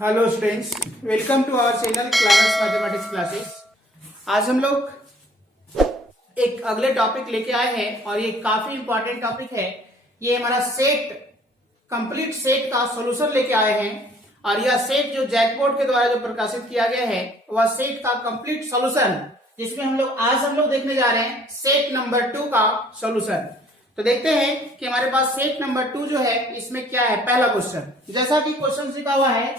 Hello students, welcome to our channel class mathematics classes. आज हम लोग एक अगले टॉपिक लेके आए हैं और ये काफी इंपॉर्टेंट टॉपिक है। ये हमारा सेट, कंप्लीट सेट का सॉल्यूशन लेके आए हैं और यह सेट जो जैकबोर्ड के द्वारा जो प्रकाशित किया गया है वह सेट का कंप्लीट सॉल्यूशन, जिसमें हम लोग देखने जा रहे हैं सेट नंबर 2 का सॉल्यूशन। तो देखते हैं कि हमारे पास सेट नंबर 2 जो है इसमें क्या है। पहला क्वेश्चन, जैसा कि क्वेश्चन लिखा हुआ है,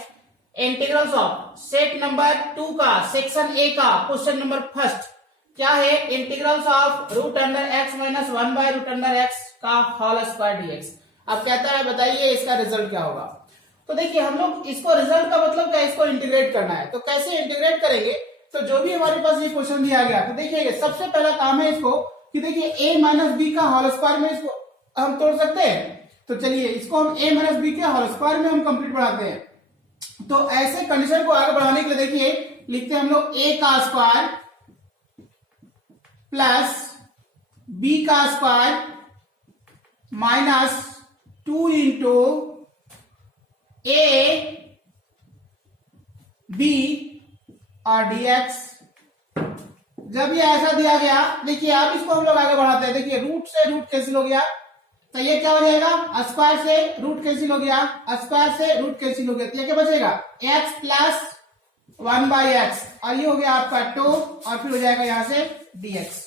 इंटीग्रल्स ऑफ सेट नंबर 2 का सेक्शन ए का क्वेश्चन नंबर फर्स्ट क्या है। Integrals of root under x minus 1 by root under x का होल स्क्वायर डीएक्स। अब कहता है बताइए इसका रिजल्ट क्या होगा। तो देखिए हम लोग इसको रिजल्ट का मतलब क्या है, इसको इंटीग्रेट करना है। तो कैसे इंटीग्रेट करेंगे, तो जो भी हमारे पास ये क्वेश्चन दिया गया, तो देखिए सबसे पहला काम है इसको कि देखिए a माइनस बी का होल स्क्वायर में इसको हम तोड़ सकते हैं। तो चलिए इसको हम a माइनस बी के होल स्क्वायर में हम कंप्लीट बढ़ाते हैं। तो ऐसे कंडीशन को आगे बढ़ाने के लिए देखिए लिखते हैं हम लोग a का स्क्वायर प्लस b का square minus 2 into a b और dx। जब ये ऐसा दिया गया, देखिए अब इसको हम लोग आगे बढ़ाते हैं। देखिए रूट से रूट कैंसिल हो गया, तो ये क्या हो जाएगा, स्क्वायर से रूट कैंसिल हो गया, स्क्वायर से रूट कैंसिल हो गया, तो ये क्या बचेगा x प्लस 1 बाई एक्स, और ये हो गया आपका 2 और फिर हो जाएगा यहां से dx।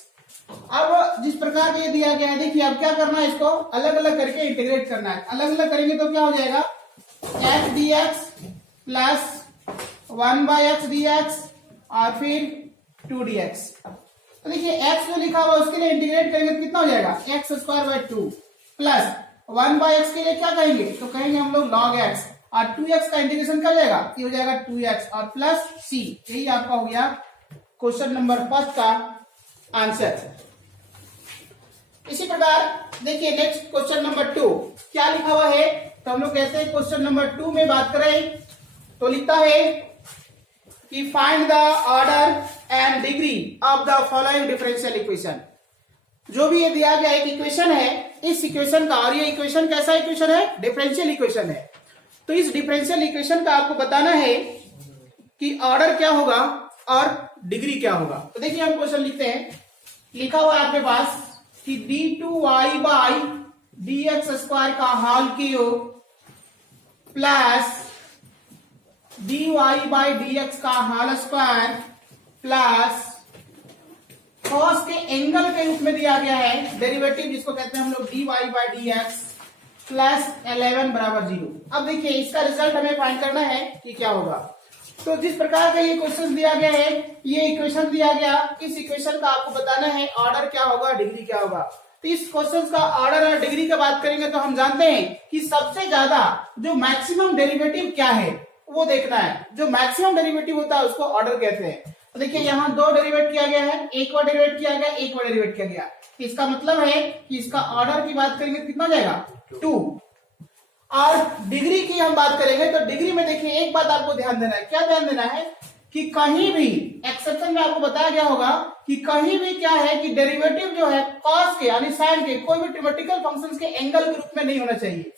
अब जिस प्रकार ये दिया गया है, देखिए अब क्या करना है, इसको अलग अलग करके इंटीग्रेट करना है। अलग अलग करेंगे तो क्या हो जाएगा, x dx plus 1 by x dx और फिर 2 dx। तो देखिए x जो लिखा हुआ उसके लिए इंटीग्रेट करेंगे तो कितना हो जाएगा, x square by 2 plus 1 by x के लिए क्या कहेंगे, तो कहेंगे हम लोग log x, और 2x का इंटीग्रेशन क्या हो जाएगा, ये हो जाएगा 2x और प्लस c। यही आपका हो गया क्वेश्चन नंबर फर्स्ट का आंसर। इसी प्रकार देखिए नेक्स्ट क्वेश्चन नंबर 2 क्या लिखा हुआ है। तो हम लोग कहते हैं क्वेश्चन नंबर 2 में बात करें तो लिखता है कि find the order and degree of the following differential equation. जो भी ये दिया गया एक इक्वेशन है, इस इक्वेशन का, और ये इक्वेशन कैसा इक्वेशन है, डिफरेंशियल इक्वेशन है। तो इस डिफरेंशियल इक्वेशन का आपको बताना है कि ऑर्डर क्या होगा और डिग्री क्या होगा। तो देखिए हम क्वेश्चन लिखते हैं, लिखा हुआ है आपके पास कि d2y बाई dx स्क्वायर का whole cube plus dy by dx का होल स्क्वायर प्लस cos के एंगल के रूप में दिया गया है डेरिवेटिव, जिसको कहते हैं हम लोग dy बाई dx प्लस 11 बराबर 0। अब देखिए इसका रिजल्ट हमें फाइंड करना है कि क्या होगा। तो जिस प्रकार का ये क्वेश्चन दिया गया है, ये इक्वेशन दिया गया, इस इक्वेशन का आपको बताना है ऑर्डर क्या होगा, डिग्री क्या होगा। तो इस क्वेश्चन का ऑर्डर और डिग्री की बात करेंगे तो हम जानते हैं कि सबसे ज्यादा जो मैक्सिमम डेरिवेटिव क्या है वो देखना है। जो मैक्सिमम डेरिवेटिव होता है उसको ऑर्डर कहते हैं। तो देखिए यहाँ 2 डेरिवेट किया गया है, एक बार डेरिवेट किया गया, एक बार डेरिवेट किया गया। इसका मतलब है कि इसका ऑर्डर की बात करेंगे कितना जाएगा, 2। और डिग्री की हम बात करेंगे तो डिग्री में देखिए एक बात आपको ध्यान देना है। क्या ध्यान देना है कि कहीं भी एक्सेप्शन में आपको बताया गया होगा कि कहीं भी क्या है कि डेरिवेटिव जो है कॉस के यानी साइन के, कोई भी ट्रिमेटिकल फंक्शन के एंगल के रूप में नहीं होना चाहिए।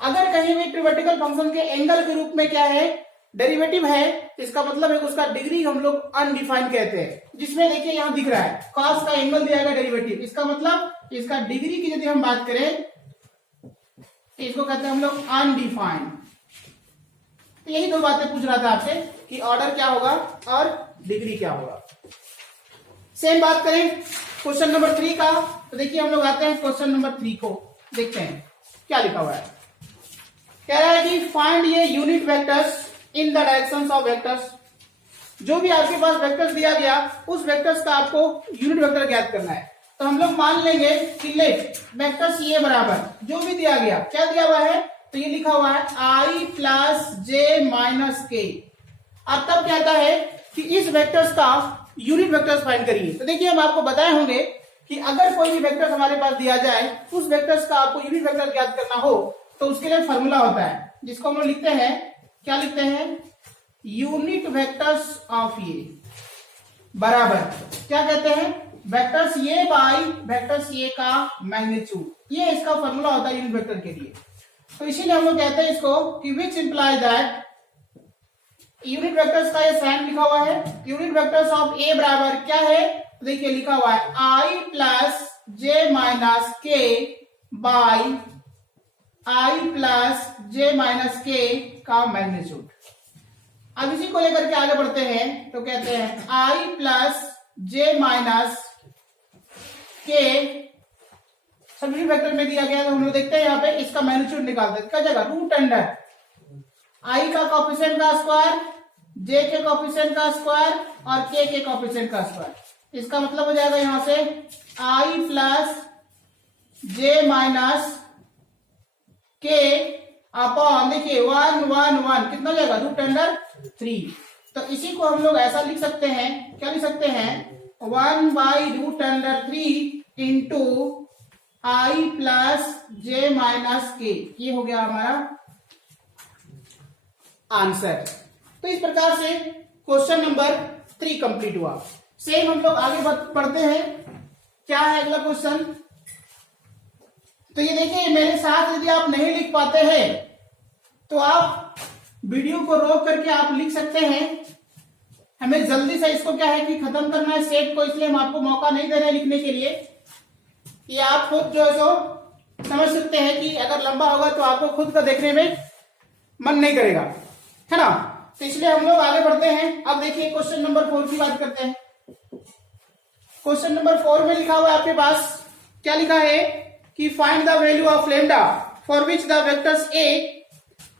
अगर कहीं भी ट्रिमेटिकल फंक्शन के एंगल के रूप में क्या है, डेरिवेटिव है, इसका मतलब है उसका डिग्री हम लोग अनडिफाइंड कहते हैं। जिसमें देखिए यहां दिख रहा है कॉस का एंगल दिया गया डेरिवेटिव, इसका मतलब इसका डिग्री की यदि हम बात करें इसको कहते हैं हम लोग अनडिफाइंड। तो यही 2 बातें पूछ रहा था आपसे कि ऑर्डर क्या होगा और डिग्री क्या होगा। सेम बात करें क्वेश्चन नंबर 3 का, तो देखिए हम लोग आते हैं क्वेश्चन नंबर 3 को, देखते हैं क्या लिखा हुआ है। कह रहा है कि फाइंड ये unit vectors in the directions of vectors. जो भी आपके पास वेक्टर्स दिया गया उस वेक्टर्स का आपको यूनिट वेक्टर ज्ञात करना है। तो हम लोग मान लेंगे कि लेट वेक्टर्स ये बराबर जो भी दिया गया, क्या दिया हुआ है, तो ये लिखा हुआ है i प्लस जे माइनस के। अब तब कहता है कि इस वेक्टर्स का यूनिट वेक्टर्स फाइंड करिए। तो देखिए हम आपको बताए होंगे कि अगर कोई भी वेक्टर्स हमारे पास दिया जाए, उस वेक्टर्स का आपको यूनिट वेक्टर ज्ञात करना हो तो उसके लिए फॉर्मूला होता है, जिसको हम लोग लिखते हैं, क्या लिखते हैं, यूनिट वेक्टर्स ऑफ ये बराबर क्या कहते हैं, वेक्टर्स ये बाई वेक्टर्स ये का मैग्नीट्यूड। ये इसका फॉर्मूला होता है यूनिट वेक्टर के लिए। तो इसीलिए हम लोग कहते हैं इसको कि which imply that unit vectors का ये साइन लिखा हुआ है। यूनिट वेक्टर्स ऑफ ए बराबर क्या है, तो देखिए लिखा हुआ है आई प्लस जे माइनस के by I plus J minus के का मैग्नीट्यूड। अब इसी को लेकर के आगे बढ़ते हैं तो कहते हैं आई प्लस जे माइनस के सभी वेक्टर में दिया गया, तो हम लोग देखते हैं यहाँ पे इसका मैग्नीट्यूड निकालते हैं। क्या जगह रूट अंडर आई का कोएफिशिएंट का स्क्वायर, जे के कोएफिशिएंट का स्क्वायर और के कोएफिशिएंट का स्क्वायर। इसका मतलब हो जाएगा यहां से आई प्लस जे माइनस के अपॉन देखिए 1 1 1 कितना हो जाएगा रूट अंडर 3। तो इसी को हम लोग ऐसा लिख सकते हैं, क्या लिख सकते हैं 1 by root under 3 into I plus J minus K. ये हो गया हमारा आंसर। तो इस प्रकार से क्वेश्चन नंबर 3 कंप्लीट हुआ। सेम हम लोग आगे बढ़ते हैं। क्या है अगला क्वेश्चन, तो ये देखिए मेरे साथ यदि आप नहीं लिख पाते हैं तो आप वीडियो को रोक करके आप लिख सकते हैं। हमें जल्दी से इसको क्या है कि खत्म करना है सेट को, इसलिए हम आपको मौका नहीं दे रहे हैं लिखने के लिए। ये आप खुद जो है सो समझ सकते हैं कि अगर लंबा होगा तो आपको खुद का देखने में मन नहीं करेगा, है ना। तो इसलिए हम लोग आगे बढ़ते हैं। अब देखिए क्वेश्चन नंबर 4 की बात करते हैं। क्वेश्चन नंबर 4 में लिखा हुआ है आपके पास, क्या लिखा है कि find the value of lambda for which the vectors A.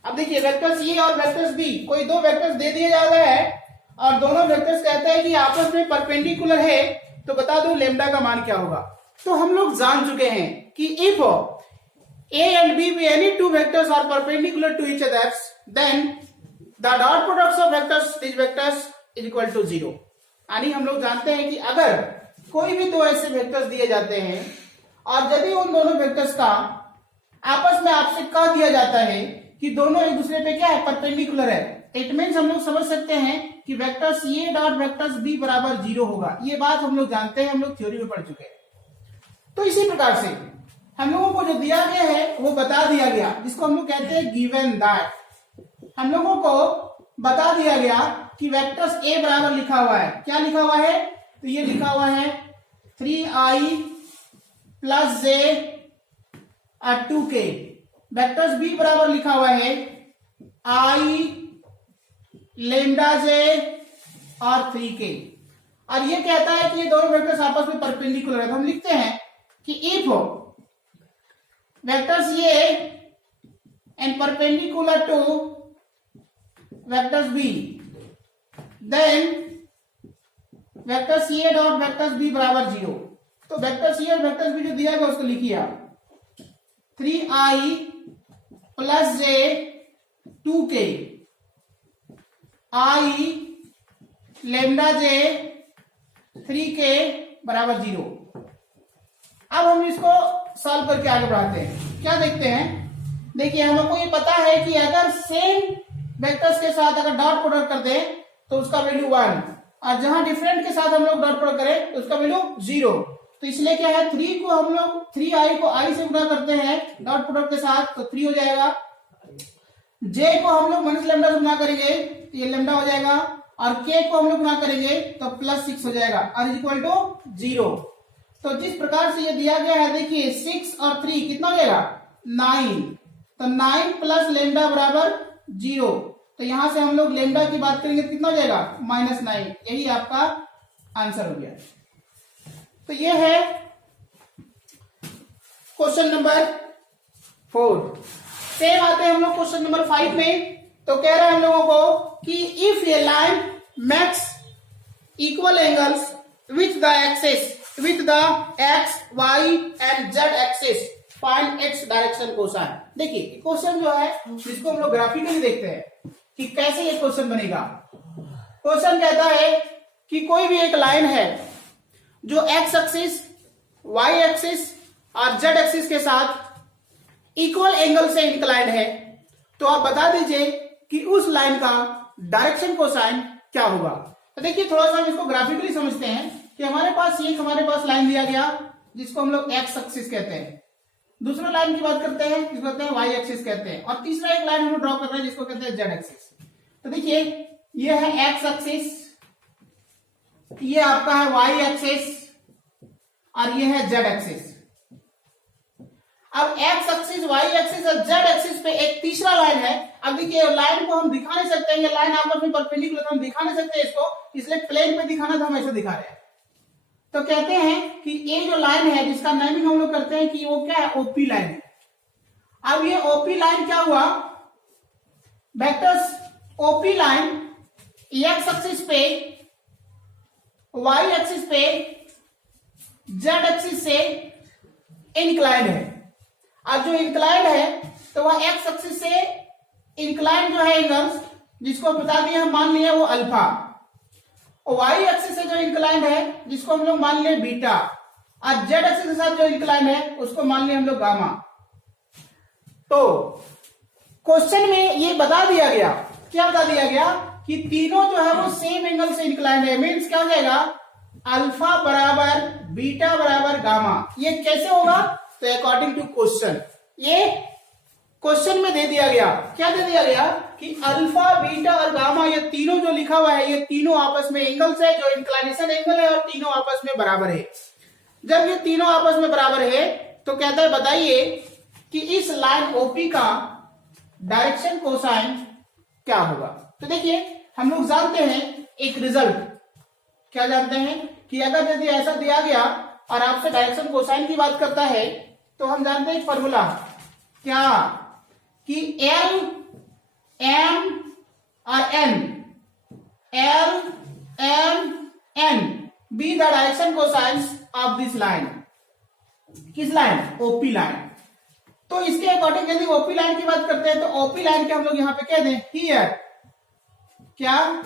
अब देखिए वेक्टर्स ए और वेक्टर्स बी, कोई दो वेक्टर्स दे दिए जा रहा है और दोनों वेक्टर्स कहते हैं कि आपस में परपेंडिकुलर है, तो बता दो लेमडा का मान क्या होगा। तो हम लोग जान चुके हैं कि if A and B be any two vectors are perpendicular to each other then the dot product of vectors this vectors is equal to 0। यानी हम लोग जानते हैं कि अगर कोई भी दो ऐसे वेक्टर्स दिए जाते हैं और यदि उन दोनों वेक्टर्स का आपस में आपसे कह दिया जाता है कि दोनों एक दूसरे पे क्या है परपेंडिकुलर है, इट मीन्स हम लोग समझ सकते हैं कि vectors A dot vectors B बराबर 0 होगा। ये बात हम लोग जानते हैं, हम लोग थ्योरी में पढ़ चुके हैं। तो इसी प्रकार से हम लोगों को जो दिया गया है वो बता दिया गया, जिसको हम लोग कहते हैं गिवन दैट। हम लोगों को बता दिया गया कि वेक्टर्स ए बराबर लिखा हुआ है, क्या लिखा हुआ है, तो ये लिखा हुआ है 3i प्लस जे और 2k। वेक्टर्स बी बराबर लिखा हुआ है i लेमडा जे और 3k। और ये कहता है कि ये दोनों वेक्टर्स आपस में परपेंडिकुलर है, तो हम लिखते हैं कि if vectors A and perpendicular to vectors B then vectors A dot vectors B बराबर 0। तो वेक्टर्स ए और वेक्टर्स बी जो दिया गया उसको लिखिए आप 3i plus J 2k i lambda J 3k बराबर 0। अब हम इसको सॉल्व करके आगे बढ़ाते हैं। क्या देखते हैं, देखिए हम लोग को ये पता है कि अगर सेम वेक्टर्स के साथ अगर डॉट प्रोडक्ट कर दें तो उसका वैल्यू 1, और जहां डिफरेंट के साथ हम लोग डॉट प्रोडक्ट करें तो उसका वैल्यू 0। तो इसलिए क्या है 3 को हम लोग 3i को i से गुणा करते हैं डॉट प्रोडक्ट के साथ तो 3 हो जाएगा। j को हम लोग माइनस लेमडा से गुणा करेंगे तो ये लेमडा हो जाएगा, और k को हम लोग गुणा करेंगे तो प्लस 6 हो जाएगा और इज इक्वल टू 0। तो जिस प्रकार से ये दिया गया है देखिए 6 और 3 कितना हो जाएगा 9। तो 9 प्लस लेमडा बराबर 0। तो यहां से हम लोग लेमडा की बात करेंगे तो कितना हो जाएगा -9। यही आपका आंसर हो गया। तो ये है क्वेश्चन नंबर 4। सेम आते हैं हम लोग क्वेश्चन नंबर 5 में। तो कह रहे हैं हम लोगों को कि if A line makes equal angles with the axis with the x, y and z axis find its direction cosine. देखिए क्वेश्चन जो है जिसको हम लोग ग्राफिकली देखते हैं कि कैसे ये क्वेश्चन बनेगा। क्वेश्चन कहता है कि कोई भी एक लाइन है जो x एक्सिस, y एक्सिस और z एक्सिस के साथ इक्वल एंगल से इंक्लाइंड है, तो आप बता दीजिए कि उस लाइन का डायरेक्शन कोसाइन क्या होगा। तो देखिए थोड़ा सा हम इसको ग्राफिकली समझते हैं कि हमारे पास लाइन दिया गया जिसको हम लोग एक्स एक्सिस कहते हैं, दूसरा लाइन की बात करते हैं जिसको कहते हैं वाई एक्सिस कहते हैं, और तीसरा एक लाइन हम ड्रॉ कर रहे हैं जिसको कहते हैं जेड एक्सिस। तो देखिए ये है एक्स एक्सिस, ये आपका है वाई एक्सिस और ये है जेड एक्सिस। अब एक्स एक्सिस, वाई एक्सिस और जेड एक्सिस पे एक तीसरा लाइन है। अब देखिए लाइन को हम दिखा नहीं सकते हैं, ये लाइन आपस में परपेंडिकुलर, हम दिखा नहीं सकते इसको, इसलिए प्लेन पे दिखाना था, हम ऐसे दिखा रहे हैं। तो कहते हैं कि ये जो लाइन है जिसका नेमिंग हम लोग करते हैं कि वो क्या है, ओपी लाइन है। अब ये ओपी लाइन क्या हुआ, vectors OP line x axis पे, वाई एक्सिस पे, जेड एक्सिस से इंक्लाइंड है। अब जो इंक्लाइंड है तो वह एक्स एक्सिस से इंक्लाइंड जो है एंगल्स, जिसको बता दिए हम मान लिए वो अल्फा, और वाई एक्सिस से जो इंक्लाइंड है जिसको हम लोग मान लिए बीटा, और जेड एक्सिस के साथ जो इंक्लाइंड है उसको मान लिए हम लोग गामा। तो क्वेश्चन में ये बता दिया गया, क्या बता दिया गया कि तीनों जो है वो सेम एंगल से इंक्लाइंड है। मीन्स क्या हो जाएगा, अल्फा बराबर बीटा बराबर गामा। ये कैसे होगा, तो अकॉर्डिंग टू क्वेश्चन, ये क्वेश्चन में दे दिया गया, क्या दे दिया गया कि अल्फा बीटा और गामा ये तीनों जो लिखा हुआ है ये तीनों आपस में एंगल्स है, जो इंक्लाइनेशन एंगल है, और तीनों आपस में बराबर है। जब ये तीनों आपस में बराबर है तो कहता है बताइए कि इस लाइन ओपी का डायरेक्शन कोसाइन क्या होगा। तो देखिए हम लोग जानते हैं एक रिजल्ट, क्या जानते हैं कि अगर यदि ऐसा दिया गया और आपसे डायरेक्शन कोसाइन की बात करता है तो हम जानते हैं फॉर्मूला क्या, कि एल एम और एन, L M N be the direction cosines of this line. किस लाइन, ओपी लाइन। तो इसके अकॉर्डिंग यदि ओपी लाइन की बात करते हैं तो ओपी लाइन के हम लोग यहां पे कह दें हियर, क्या,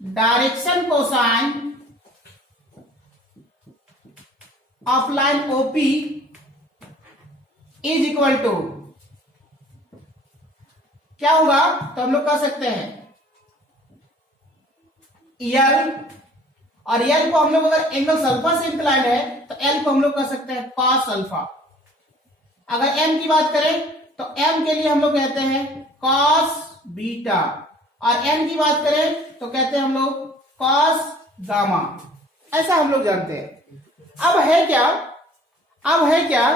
direction cosine of line OP is equal to, क्या होगा, तो हम लोग कह सकते हैं एल, और एल को हम लोग अगर एंगल अल्फा से इंक्लाइंड है तो एल को हम लोग कह सकते हैं कॉस अल्फा। अगर एम की बात करें तो एम के लिए हम लोग कहते हैं कॉस बीटा, और एन की बात करें तो कहते हैं हम लोग कॉस गामा। ऐसा हम लोग जानते हैं। अब है क्या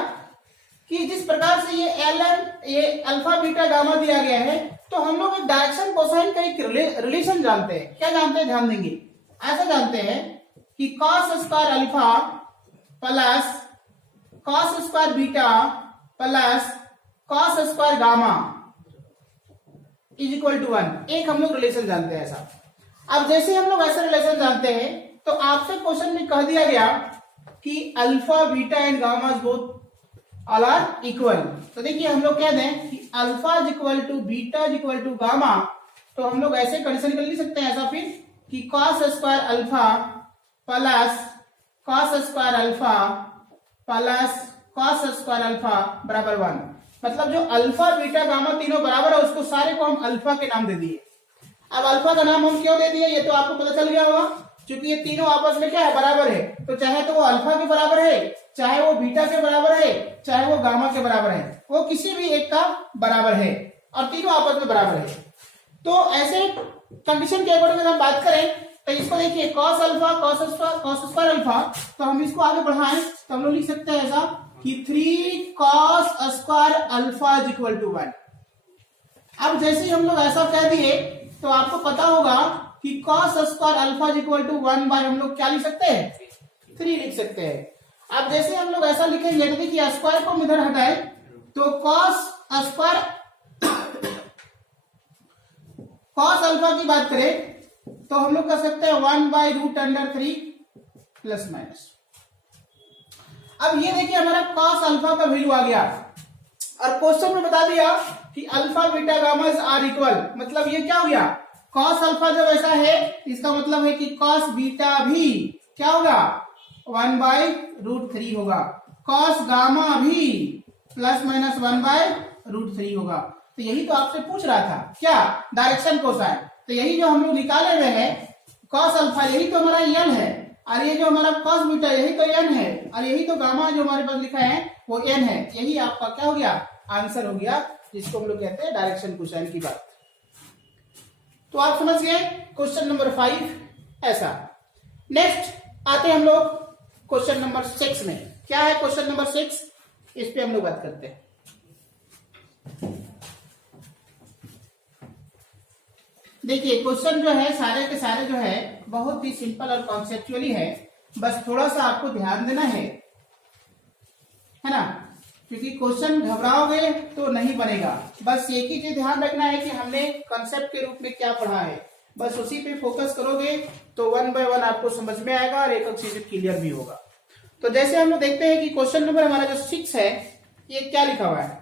कि जिस प्रकार से ये एल एम, ये अल्फा बीटा गामा दिया गया है, तो हम लोग एक डायरेक्शन कोसाइन का एक रिलेशन जानते हैं। क्या जानते हैं, ध्यान देंगे, ऐसा जानते हैं कि cos square alpha plus cos square beta plus cos square gamma is equal to 1। एक हम लोग रिलेशन जानते हैं ऐसा। अब जैसे हम लोग ऐसा रिलेशन जानते हैं तो आपसे क्वेश्चन में कह दिया गया कि alpha beta and gamma both all are equal. तो देखिए हम लोग कह दें कि alpha is equal to beta is equal to gamma, तो हम लोग ऐसे कंडीशन कर लिख सकते हैं ऐसा फिर कि cos square alpha plus cos square alpha plus cos square alpha बराबर 1। मतलब जो अल्फा बीटा गामा तीनों बराबर है उसको सारे को हम अल्फा के नाम दे दिए। अब अल्फा का नाम हम क्यों दे दिए ये तो आपको पता चल गया होगा, क्योंकि ये तीनों आपस में क्या है, बराबर है। तो चाहे तो वो अल्फा के बराबर है, चाहे वो बीटा के बराबर है, चाहे वो गामा के बराबर है, वो किसी भी एक का बराबर है और तीनों आपस में बराबर है। तो ऐसे कंडीशन के अकॉर्डिंग हम बात करें तो इसको देखिए cos alpha cos square alpha, तो हम इसको आगे बढ़ाएं तो हम लोग लिख सकते हैं ऐसा कि 3 cos square alpha is equal to 1। अब जैसे ही हम लोग ऐसा कह दिए तो आपको पता होगा कि cos square alpha is equal to 1 by हम लोग क्या लिख सकते हैं, 3 लिख सकते हैं। अब जैसे हम लोग ऐसा लिखेंगे तो देखिए स्क्वायर को हम इधर हटाए तो कॉस स्क्वायर कॉस अल्फा की बात करें तो हम लोग कर सकते हैं 1/√3 प्लस माइनस। अब ये देखिए हमारा कॉस अल्फा का वैल्यू आ गया और क्वेश्चन में बता दिया कि alpha beta gamma are equal, मतलब ये क्या हो गया, कॉस अल्फा जब ऐसा है इसका मतलब है कि कॉस बीटा भी क्या होगा 1/√3 होगा, कॉस गामा भी प्लस माइनस 1/√3 होगा। तो यही तो आपसे पूछ रहा था क्या, डायरेक्शन कोसाइन। तो यही जो हम लोग निकाले हुए हैं कॉस अल्फा, यही तो हमारा एन है, और ये जो हमारा कॉस बीटा यही तो एन है, और यही तो गामा जो हमारे पास लिखा है वो एन है। यही आपका क्या हो गया, आंसर हो गया, जिसको हम लोग कहते हैं डायरेक्शन कोसाइन की बात। तो आप समझ गए क्वेश्चन नंबर 5 ऐसा। नेक्स्ट आते हैं हम लोग क्वेश्चन नंबर 6 में। क्या है क्वेश्चन नंबर 6, इस पे हम लोग बात करते हैं। देखिए क्वेश्चन जो है सारे के सारे जो है बहुत ही सिंपल और कॉन्सेप्चुअली है, बस थोड़ा सा आपको ध्यान देना है ना, क्योंकि क्वेश्चन घबराओगे तो नहीं बनेगा। बस एक ही चीज ध्यान रखना है कि हमने कंसेप्ट के रूप में क्या पढ़ा है, बस उसी पे फोकस करोगे तो 1 बाय 1 आपको समझ में आएगा और एक एक चीज क्लियर भी होगा। तो जैसे हम लोग देखते हैं कि क्वेश्चन नंबर हमारा जो 6 है, ये क्या लिखा हुआ है।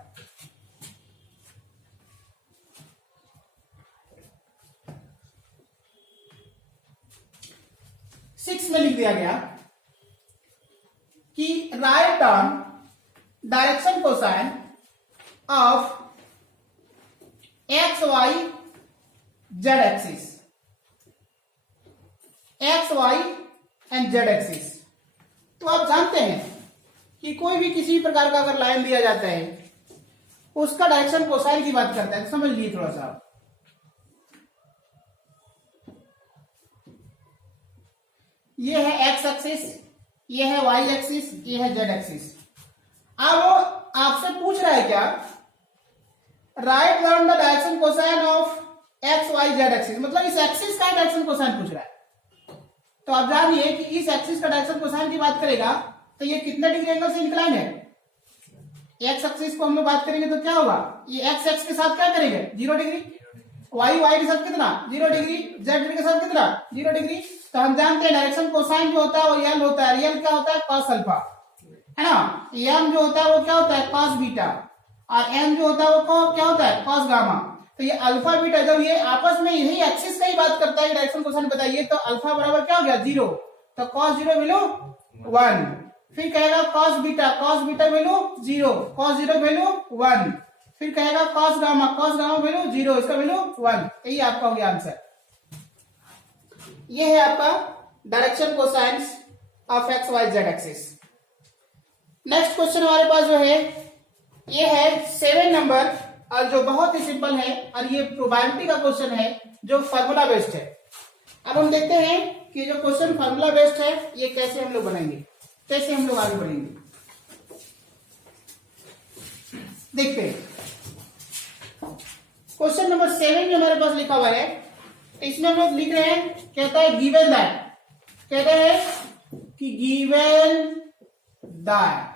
सिक्स में लिख दिया गया कि write on direction cosine of X Y Z axis, X Y and Z axis. तो आप जानते हैं कि कोई भी किसी प्रकार का अगर लाइन दिया जाता है उसका डायरेक्शन कोसाइन की बात करता है, तो समझ लीजिए थोड़ा सा। ये है एक्स एक्सिस, ये है वाई एक्सिस, ये है जेड एक्सिस। अब वो आपसे पूछ रहा है क्या, write on the direction cosine of X Y Z axis, मतलब इस एक्सिस का डायरेक्शन कोसाइन पूछ रहा है। तो आप जानिए कि इस एक्सिस का डायरेक्शन कोसाइन की बात करेगा तो ये कितने डिग्री एंगल से इंक्लाइन है। एक्स एक्सिस को हम लोग बात करेंगे तो क्या होगा, ये एक्स एक्स के साथ क्या करेंगे 0 डिग्री, वाई वाई के साथ कितना 0 डिग्री, जेड के साथ कितना 0 डिग्री। तो हम जानते हैं डायरेक्शन कोसाइन जो होता है वो यल होता है, रियल क्या होता है कॉस अल्फा, है ना। एम जो होता है वो क्या होता है कॉस बीटा, और एम जो होता है वो क्या होता है कॉस गामा। तो ये अल्फा बीटा जब ये आपस में यही एक्सिस का ही बात करता है, डायरेक्शन कोसाइन बताइए, तो अल्फा बराबर क्या हो गया 0, तो कॉस 0 वैल्यू 1, फिर कहेगा cos beta value 0, cos 0 value 1, फिर कहेगा कॉस गामा वैल्यू 0, इसका वैल्यू 1। यही आपका हो गया आंसर। ये है आपका direction cosines of X Y Z axis. Next question हमारे पास जो है ये है 7 नंबर, और जो बहुत ही सिंपल है, और ये प्रोबेबिलिटी का क्वेश्चन है जो फार्मूला बेस्ड है। अब हम देखते हैं कि जो क्वेश्चन फार्मूला बेस्ड है ये कैसे हम लोग बनाएंगे, कैसे हम लोग आगे बढ़ेंगे। देखते हैं क्वेश्चन नंबर 7 जो हमारे पास लिखा हुआ है, इसमें हम लोग लिख रहे हैं, कहता है गिवन दैट, कहता है कि गिवन दैट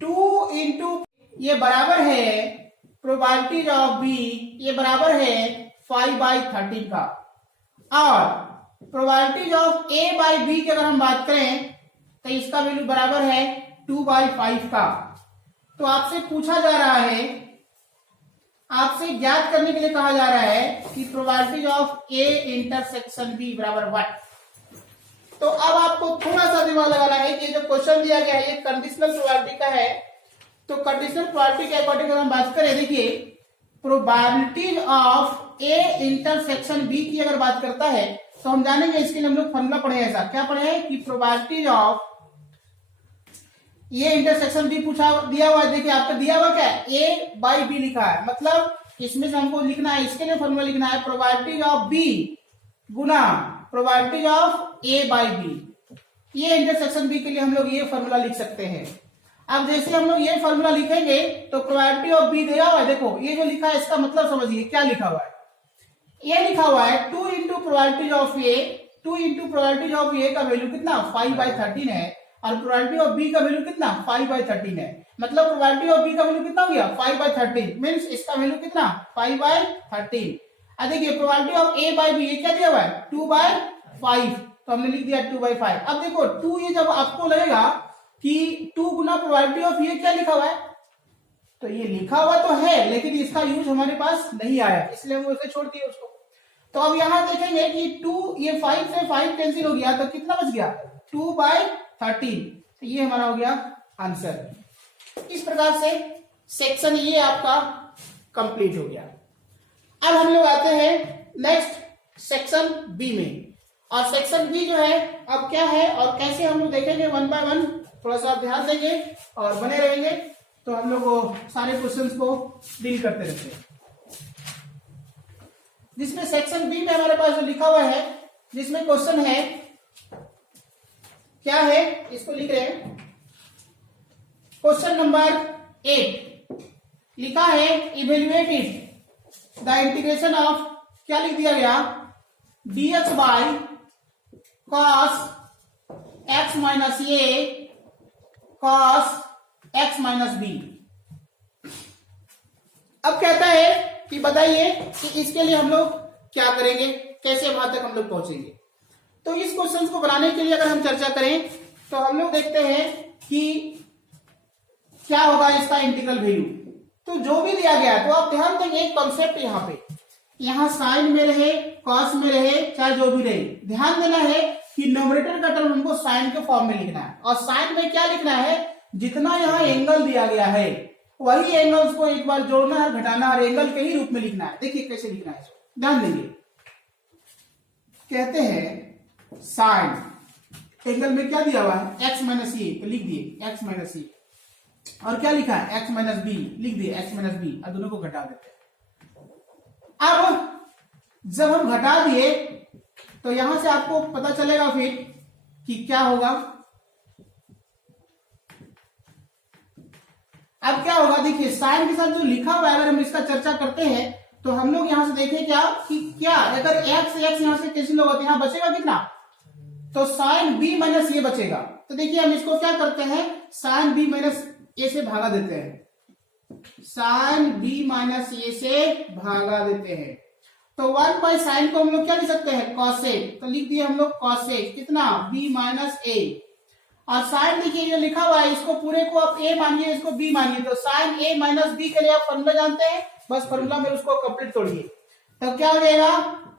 2 इंटू ये बराबर है प्रोबेबिलिटी ऑफ बी, ये बराबर है 5/13 का, और probability of A by B की अगर हम बात करें तो इसका वैल्यू बराबर है 2/5 का। तो आपसे पूछा जा रहा है, आपसे ज्ञात करने के लिए कहा जा रहा है कि probability of A intersection B बराबर व्हाट। तो अब आपको थोड़ा सा दिमाग लगाना है कि जो क्वेश्चन दिया गया है ये कंडीशनल प्रोबेबिलिटी का है। तो कंडीशनल प्रोबेबिलिटी के अकॉर्डिंग अगर हम बात करें, देखिए probability of A intersection B की अगर बात करता है तो हम जानेंगे, इसके लिए हम लोग फॉर्मूला पढ़े ऐसा क्या पढ़े हैं कि प्रोबेबिलिटी ऑफ ये इंटरसेक्शन बी पूछा दिया हुआ है। देखिए आपका दिया हुआ क्या है ए बाई बी लिखा है, मतलब इसमें से हमको लिखना है, इसके लिए फॉर्मूला लिखना है प्रोबेबिलिटी ऑफ बी गुना probability of A by B. ये इंटरसेक्शन बी के लिए हम लोग ये फॉर्मूला लिख सकते हैं। अब जैसे हम लोग ये फॉर्मूला लिखेंगे तो प्रोबेबिलिटी ऑफ बी दिया हुआ है, देखो ये जो लिखा है इसका मतलब समझिए क्या लिखा हुआ है। ये लिखा हुआ है 2 into probability of A, 2 into probability of A का वैल्यू कितना 5/13 है, और प्रोबेबिलिटी ऑफ बी का वैल्यू कितना 5/13 है, मतलब प्रोबेबिलिटी ऑफ बी का वैल्यू कितना हो गया 5/13, मीन्स इसका वैल्यू कितना 5/13। अब देखिए probability of A by B ये क्या दिया हुआ है 2/5, तो हमने लिख दिया 2/5। अब देखो 2, ये जब आपको लगेगा कि 2 गुना प्रोबेबिलिटी ऑफ ये क्या लिखा हुआ है, तो ये लिखा हुआ तो है लेकिन इसका यूज हमारे पास नहीं आया, इसलिए हम उसे छोड़ दिए उसको। तो अब यहां देखेंगे कि 2 ये 5 से 5 कैंसिल हो गया, तो कितना बच गया 2/13, तो ये हमारा हो गया आंसर। इस प्रकार से सेक्शन ये आपका कंप्लीट हो गया। अब हम लोग आते हैं नेक्स्ट सेक्शन बी में, और सेक्शन बी जो है अब क्या है और कैसे हम लोग देखेंगे 1 बाय 1, थोड़ा सा ध्यान देंगे और बने रहेंगे तो हम लोग सारे क्वेश्चंस को डील करते रहते हैं। जिसमें सेक्शन बी में हमारे पास जो लिखा हुआ है, जिसमें क्वेश्चन है, क्या है, इसको लिख रहे हैं। क्वेश्चन नंबर 8 लिखा है, evaluate it the integration of, क्या लिख दिया गया, dx by cos x minus A cos x minus B. अब कहता है कि बताइए कि इसके लिए हम लोग क्या करेंगे, कैसे वहां तक हम लोग पहुंचेंगे। तो इस क्वेश्चन को बनाने के लिए अगर हम चर्चा करें तो हम लोग देखते हैं कि क्या होगा इसका इंटीग्रल वैल्यू। तो जो भी दिया गया है, तो आप ध्यान देंगे एक कॉन्सेप्ट यहाँ पे, यहाँ साइन में रहे कॉस में रहे चाहे जो भी रहे, ध्यान देना है कि न्यूमरेटर का टर्म हमको साइन के फॉर्म में लिखना है। और साइन में क्या लिखना है, जितना यहाँ एंगल दिया गया है वही एंगल्स को एक बार जोड़ना है, घटाना और एंगल के ही रूप में लिखना है। देखिए कैसे लिखना है, ध्यान देंगे। कहते हैं साइन एंगल में क्या दिया हुआ है, एक्स माइनस ए, तो लिख दिए एक्स माइनस ए, और क्या लिखा है, एक्स माइनस बी, लिख दिए एक्स माइनस बी, और दोनों को घटा देते हैं। अब जब हम घटा दिए तो यहां से आपको पता चलेगा फिर कि क्या होगा। अब क्या होगा, देखिए साइन के साथ जो लिखा हुआ है, अगर हम इसका चर्चा करते हैं तो हम लोग यहां से देखें क्या कि क्या अगर एक्स एक्स यहां से कैंसिल होगा तो यहां बचेगा कितना, तो साइन बी माइनस ये बचेगा। तो देखिए हम इसको क्या करते हैं, साइन बी माइनस ए से भागा देते हैं, साइन बी माइनस ए से भागा देते हैं। तो 1 बाई साइन को हम लोग क्या लिख सकते हैं, कॉसेक, तो लिख दिए हम लोग कॉसेक कितना, b माइनस ए। और साइन देखिए ये लिखा हुआ है, इसको पूरे को आप a मानिए, इसको b मानिए, तो साइन a माइनस बी के लिए आप फॉर्मूला जानते हैं, बस फॉर्मूला में उसको कंप्लीट तोड़िए। तब क्या हो जाएगा,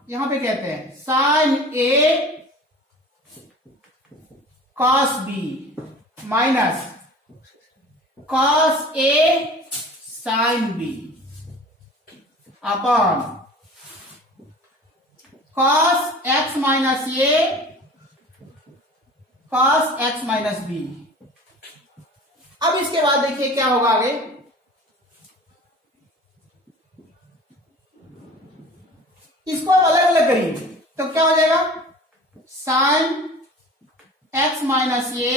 यहां पे कहते हैं sin a cos b minus cos a sin b upon cos x minus A cos x minus B. अब इसके बाद देखिए क्या होगा आगे, इसको अब अलग अलग करिए तो क्या हो जाएगा, sine x minus A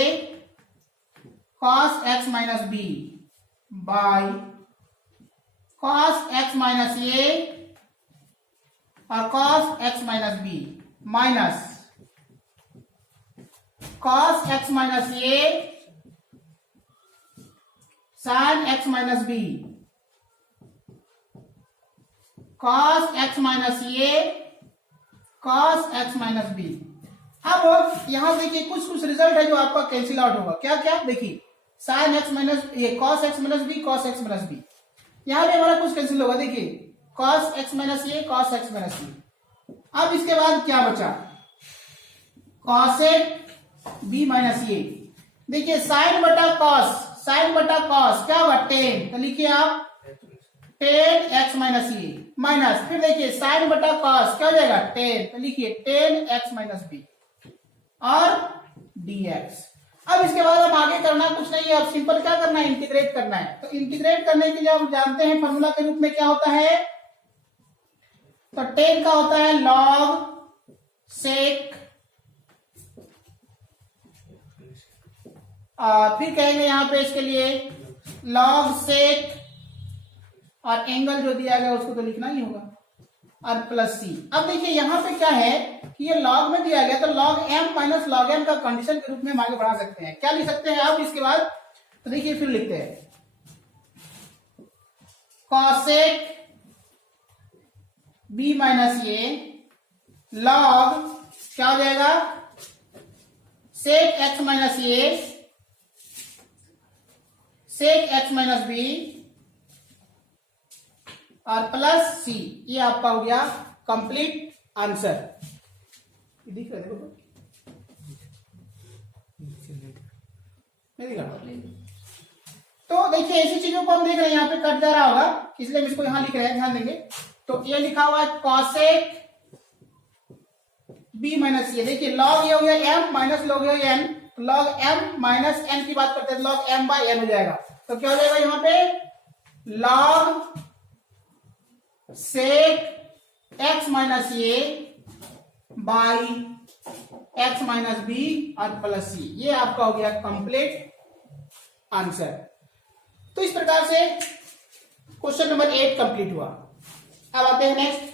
cos x minus B by cos x minus A और cos x minus B minus cos x minus A sin x minus B cos x minus A cos x minus B. अब यहां देखिए कुछ कुछ result है जो आपका cancel out होगा, क्या क्या, देखिए sin x minus A cos x minus B cos x minus B, यहां पे हमारा कुछ कैंसिल होगा, देखिए cos x minus A cos x minus B. अब इसके बाद क्या बचा, cosec b माइनस ए, देखिए साइन बटा कॉस, साइन बटा कॉस क्या होगा 10, तो लिखिए आप 10x माइनस ए माइनस, फिर देखिए साइन बटा कॉस क्या हो जाएगा 10, तो लिखिए 10x माइनस बी और dx। अब इसके बाद हम आगे करना कुछ नहीं है, अब सिंपल क्या करना है, इंटीग्रेट करना है। तो इंटीग्रेट करने के लिए हम जानते हैं फॉर्मूला के रूप में क्या होता है, तो 10 का होता है log sec, फिर कहेंगे यहां पे इसके लिए log sec, और एंगल जो दिया गया उसको तो लिखना ही होगा, और प्लस सी। अब देखिए यहां पे क्या है कि ये log में दिया गया, तो log m minus log m का कंडीशन के रूप में हम आगे बढ़ा सकते हैं। क्या लिख सकते हैं अब इसके बाद, तो देखिए फिर लिखते हैं cosec b माइनस ए log क्या हो जाएगा sec x माइनस ए sec x माइनस बी और प्लस सी। ये आपका हो गया कंप्लीट आंसर। दिख रहा है, देखो नहीं दिख रहा। तो देखिए ऐसी चीजों को हम देख रहे हैं, यहाँ पे कट जा रहा होगा इसलिए हम इसको यहां लिख रहे हैं, ध्यान देंगे। तो ये लिखा हुआ है cosec b माइनस ए, देखिए log ये हो गया m माइनस log ये n, log m minus n की बात करते हैं, log m बाय n हो जाएगा। तो क्या हो जाएगा यहाँ पे log sec x minus A by x minus B और प्लस सी। ये आपका हो गया कंप्लीट आंसर। तो इस प्रकार से क्वेश्चन नंबर 8 कंप्लीट हुआ। अब आते हैं नेक्स्ट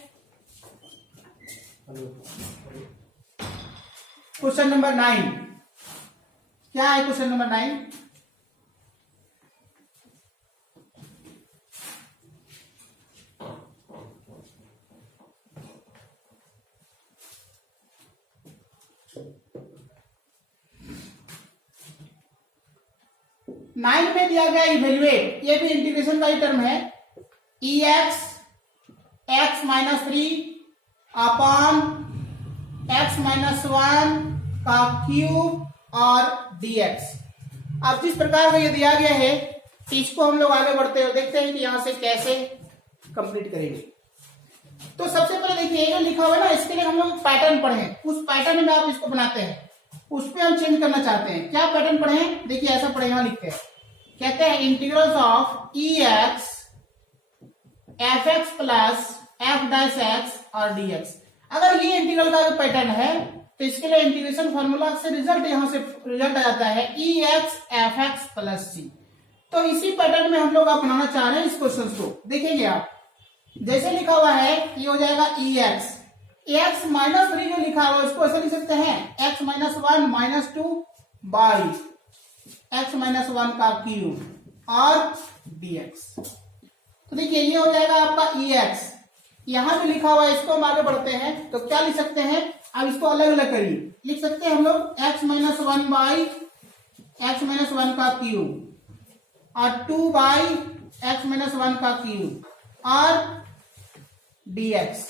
क्वेश्चन नंबर 9। क्या है क्वेश्चन नंबर 9? नाइन में दिया गया इवेल्युएट, ये भी इंटीग्रेशन का ही टर्म है, e x minus 3 upon x minus 1 का क्यूब और dx। अब जिस प्रकार का ये दिया गया है इसको हम लोग आगे बढ़ते हुए देखते हैं कि यहां से कैसे कंप्लीट करेंगे। तो सबसे पहले देखिए ये जो लिखा हुआ है ना, इसके लिए हम लोग पैटर्न पढ़े, उस पैटर्न में आप इसको बनाते हैं, उस पर हम चेंज करना चाहते हैं। क्या पैटर्न पढ़े? देखिए ऐसा पढ़े, यहां लिखते हैं, कहते हैं integrals of E x F x plus F dash x और dx। अगर ये इंटीग्रल का पैटर्न है तो इसके लिए इंटीग्रेशन फॉर्मूला से रिजल्ट यहां से रिजल्ट आ जाता है e x F x plus सी। तो इसी पैटर्न में हम लोग आप बनाना चाह रहे हैं इस क्वेश्चन को। देखेंगे आप, जैसे लिखा हुआ है ये हो जाएगा ई एक्स माइनस 3 जो लिखा हुआ है उसको ऐसे लिख सकते हैं x minus 1 minus 2 by x minus 1 का क्यूब और dx। तो देखिए ये हो जाएगा आपका ई एक्स, यहां भी लिखा हुआ है, इसको हम आगे बढ़ते हैं तो क्या लिख सकते हैं, अब इसको अलग अलग करिए, लिख सकते हैं हम लोग x minus 1 by x minus 1 का क्यूब और 2 बाई एक्स माइनस 1 का क्यूब और dx।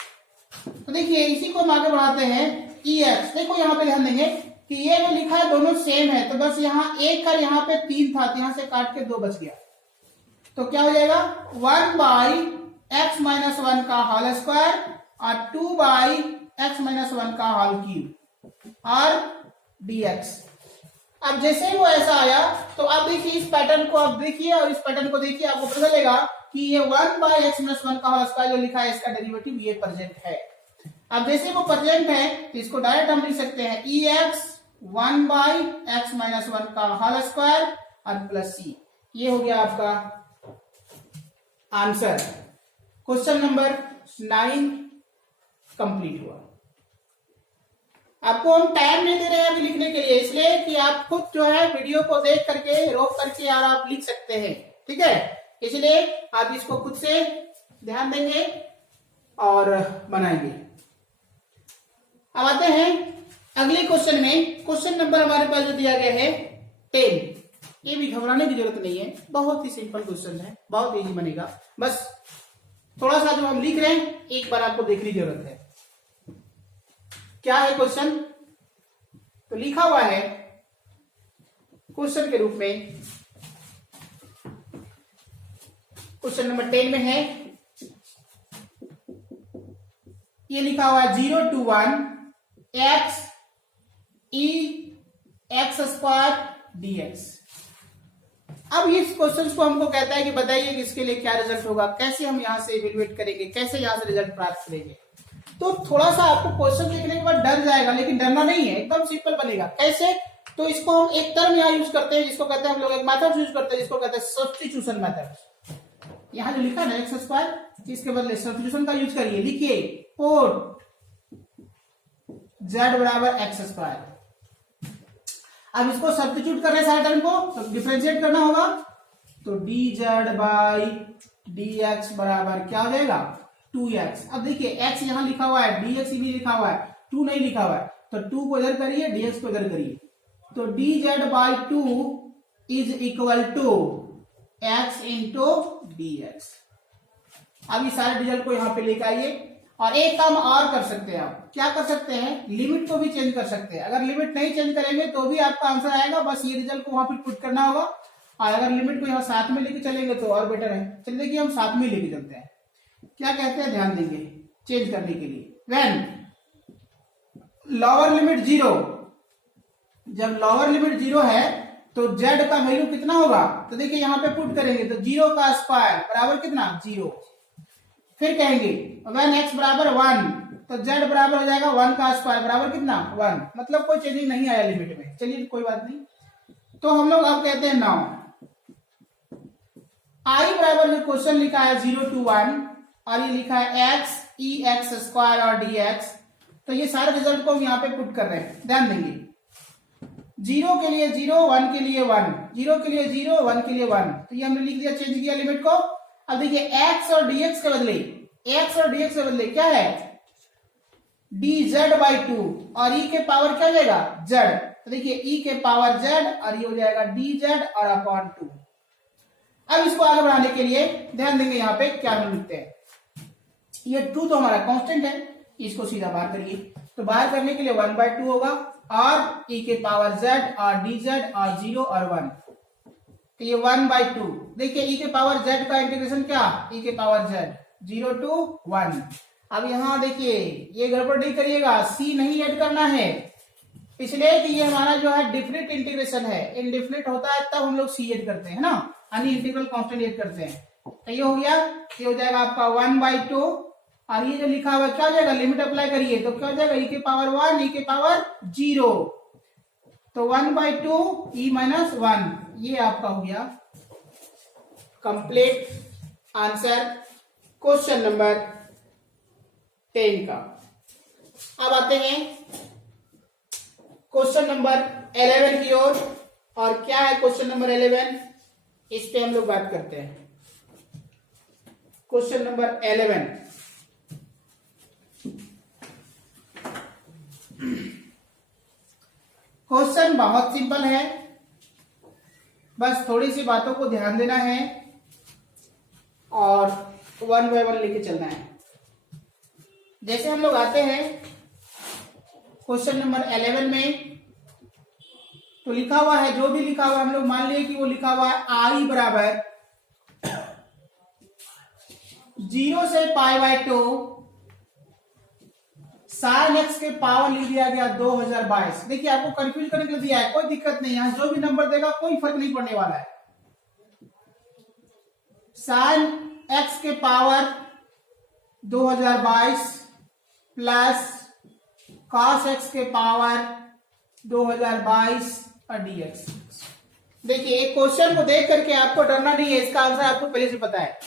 तो देखिए इसी को हम आगे बढ़ाते हैं ई एक्स। देखो यहाँ पे ध्यान देंगे कि ये जो लिखा है दोनों सेम है, तो बस यहाँ एक का यहाँ पे 3 था तो यहाँ से काट के 2 बच गया, तो क्या हो जाएगा 1 बाई एक्स माइनस 1 का होल स्क्वायर और 2 बाई एक्स माइनस 1 का होल क्यूब और dx। अब जैसे ही वो ऐसा आया तो आप देखिए इस पैटर्न को आप देखिए और इस पैटर्न को देखिए, आपको पता चलेगा कि ये 1 बाई एक्स माइनस 1 का होल स्क्वायर जो लिखा है इसका डेरिवेटिव ये प्रेजेंट है। अब जैसे वो प्रेजेंट है तो इसको डायरेक्ट हम लिख सकते हैं ई एक्स 1 बाई एक्स माइनस 1 का होल स्क्वायर और प्लस सी। ये हो गया आपका आंसर। क्वेश्चन नंबर 9 कंप्लीट हुआ। आपको हम टाइम नहीं दे रहे हैं अभी लिखने के लिए, इसलिए कि आप खुद जो है वीडियो को देख करके रोक करके और आप लिख सकते हैं, ठीक है, इसलिए आप इसको खुद से ध्यान देंगे और बनाएंगे। अब आते हैं अगले क्वेश्चन में। क्वेश्चन नंबर हमारे पास जो दिया गया है 10। ये भी घबराने की जरूरत नहीं है, बहुत ही सिंपल क्वेश्चन है, बहुत इजी बनेगा, बस थोड़ा सा जो हम लिख रहे हैं एक बार आपको देखने की जरूरत है। क्या है क्वेश्चन? तो लिखा हुआ है क्वेश्चन के रूप में, क्वेश्चन नंबर 10 में है, ये लिखा हुआ है 0 to 1 x E x square dx। अब इस क्वेश्चन को हमको कहता है कि बताइए कि इसके लिए क्या रिजल्ट होगा, कैसे हम यहां से इवेल्युएट करेंगे, कैसे यहां से रिजल्ट प्राप्त करेंगे। तो थोड़ा सा आपको क्वेश्चन देखने के बाद डर जाएगा, लेकिन डरना नहीं है, एकदम सिंपल बनेगा। कैसे? तो इसको हम एक टर्म यहाँ यूज करते हैं जिसको कहते हैं हम लोग, एक मेथड यूज करते हैं जिसको कहते हैं सब्स्टिट्यूशन मेथड। यहाँ जो लिखा ना एक्स स्क्वायर, इसके बदले सब्स्टिट्यूशन का यूज करिए, लिखिए पोर्ट z बराबर एक्स स्क्वायर। अब इसको सब्स्टिट्यूट कर रहे हैं सारे टर्म को, तो डिफरेंशिएट करना होगा, तो dz बाई dx बराबर क्या हो जाएगा 2x। अब देखिए x यहां लिखा हुआ है, dx भी लिखा हुआ है, 2 नहीं लिखा हुआ है, तो 2 को इधर करिए, dx को इधर करिए, तो dz by 2 is equal to x into dx। अब इस सारे रिजल्ट को यहां पे लेकर आइए और एक काम और कर सकते हैं आप, क्या कर सकते हैं, लिमिट को भी चेंज कर सकते हैं। अगर लिमिट नहीं चेंज करेंगे तो भी आपका आंसर आएगा, बस ये रिजल्ट को वहां पे पुट करना होगा, और अगर लिमिट को यहाँ साथ में लेके चलेंगे तो और बेटर है। चलिए देखिए हम साथ में लेके चलते हैं, क्या कहते हैं ध्यान देंगे चेंज करने के लिए। व्हेन लोअर लिमिट 0, जब लोअर लिमिट 0 है तो z का वैल्यू कितना होगा, तो देखिए यहाँ पे पुट करेंगे तो 0 का स्क्वायर बराबर कितना 0, फिर कहेंगे व्हेन x बराबर 1 तो z बराबर हो जाएगा 1 का स्क्वायर बराबर कितना 1, मतलब कोई चेंजिंग नहीं आया लिमिट में। चलिए कोई बात नहीं। तो हम लोग अब कहते हैं नाउ i बराबर जो क्वेश्चन लिखा है 0 to 1 और ये लिखा है x e x स्क्वायर और dx, तो ये सारे रिजल्ट को हम यहाँ पे पुट कर रहे हैं। ध्यान देंगे 0 के लिए 0, 1 के लिए 1, 0 के लिए 0, 1 के लिए 1, तो ये हमने लिख दिया, चेंज किया लिमिट को। अब देखिए x और dx के बदले, x और dx के बदले क्या है dz by 2 और e के पावर क्या हो जाएगा z, तो देखिए e के पावर z और ये हो जाएगा dz और अपॉन 2। अब इसको आगे बढ़ाने के लिए ध्यान देंगे यहाँ पे क्या हम लिखते हैं, ये 2 तो हमारा कांस्टेंट है, इसको सीधा बाहर करिए, तो बाहर करने के लिए 1 by 2 होगा और e के पावर z और dz और 0 और 1, तो ये 1 by 2। देखिए e के पावर z का इंटीग्रेशन क्या, e के पावर z 0 to 1। अब यहाँ देखिए ये गड़बड़ नहीं करिएगा, c नहीं ऐड करना है, इसलिए कि ये हमारा जो है डिफिनिट इंटीग्रेशन है, इनडिफिनिट होता है तब हम लोग c ऐड करते हैं ना, यानी इंटीग्रल कांस्टेंट ऐड करते हैं। तो ये हो गया, ये हो जाएगा आपका 1 by 2 और ये जो लिखा हुआ क्या हो जाएगा, लिमिट अप्लाई करिए तो क्या हो जाएगा e के पावर 1 e के पावर 0, तो 1 by 2 e माइनस 1, ये आपका हो गया कंप्लीट आंसर क्वेश्चन नंबर 10 का। अब आते हैं क्वेश्चन नंबर 11 की ओर, और क्या है क्वेश्चन नंबर 11, इस पे हम लोग बात करते हैं। क्वेश्चन नंबर 11, क्वेश्चन बहुत सिंपल है, बस थोड़ी सी बातों को ध्यान देना है और 1 by 1 लेके चलना है। जैसे हम लोग आते हैं क्वेश्चन नंबर 11 में, तो लिखा हुआ है, जो भी लिखा हुआ है हम लोग मान लिए कि वो लिखा हुआ है i बराबर 0 से पाई बाय 2 साइन एक्स के पावर लिख दिया गया 2022। देखिए आपको कंफ्यूज करने के लिए दिया है, कोई दिक्कत नहीं, यहां जो भी नंबर देगा कोई फर्क नहीं पड़ने वाला है। साइन एक्स के पावर 2022 प्लस कॉस एक्स के पावर 2022 और dx। देखिए क्वेश्चन को देख करके आपको डरना नहीं है, इसका आंसर आपको पहले से पता है।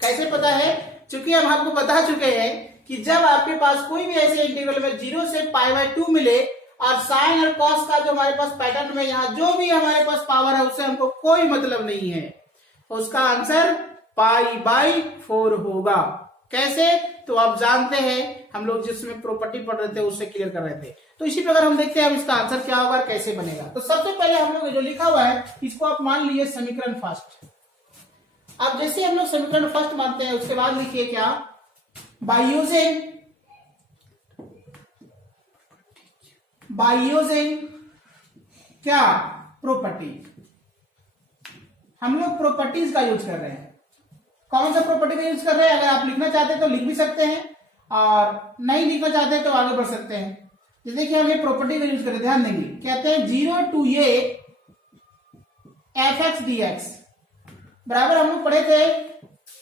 कैसे पता है, क्योंकि हम आपको बता चुके हैं कि जब आपके पास कोई भी ऐसे इंटीग्रल में 0 से पाई बाय 2 मिले और साइन और कॉस का जो हमारे पास पैटर्न में यहाँ जो भी हमारे पास पावर है उससे हमको कोई मतलब नहीं है, उसका आंसर पाई बाय 4 होगा। कैसे, तो आप जानते हैं, हम लोग जिसमें प्रॉपर्टी पढ़ रहे थे उससे क्लियर कर रहे थे। तो इसी प्रकार हम देखते हैं अब इसका आंसर क्या होगा, कैसे बनेगा। तो सबसे पहले हम लोग जो लिखा हुआ है इसको आप मान लीजिए समीकरण फर्स्ट। अब जैसे हम लोग समीकरण फर्स्ट मानते हैं उसके बाद लिखिए क्या, बाय यूजिंग क्या प्रॉपर्टी, हम लोग प्रॉपर्टीज का यूज कर रहे हैं। कौन सा प्रॉपर्टी का यूज कर रहे हैं, अगर आप लिखना चाहते हैं तो लिख भी सकते हैं और नहीं लिखना चाहते हैं तो आगे बढ़ सकते हैं। जैसे देखिए हम ये प्रॉपर्टी का यूज कर रहे हैं, ध्यान देंगे, कहते हैं 0 to a fx dx बराबर, हम लोग पढ़े थे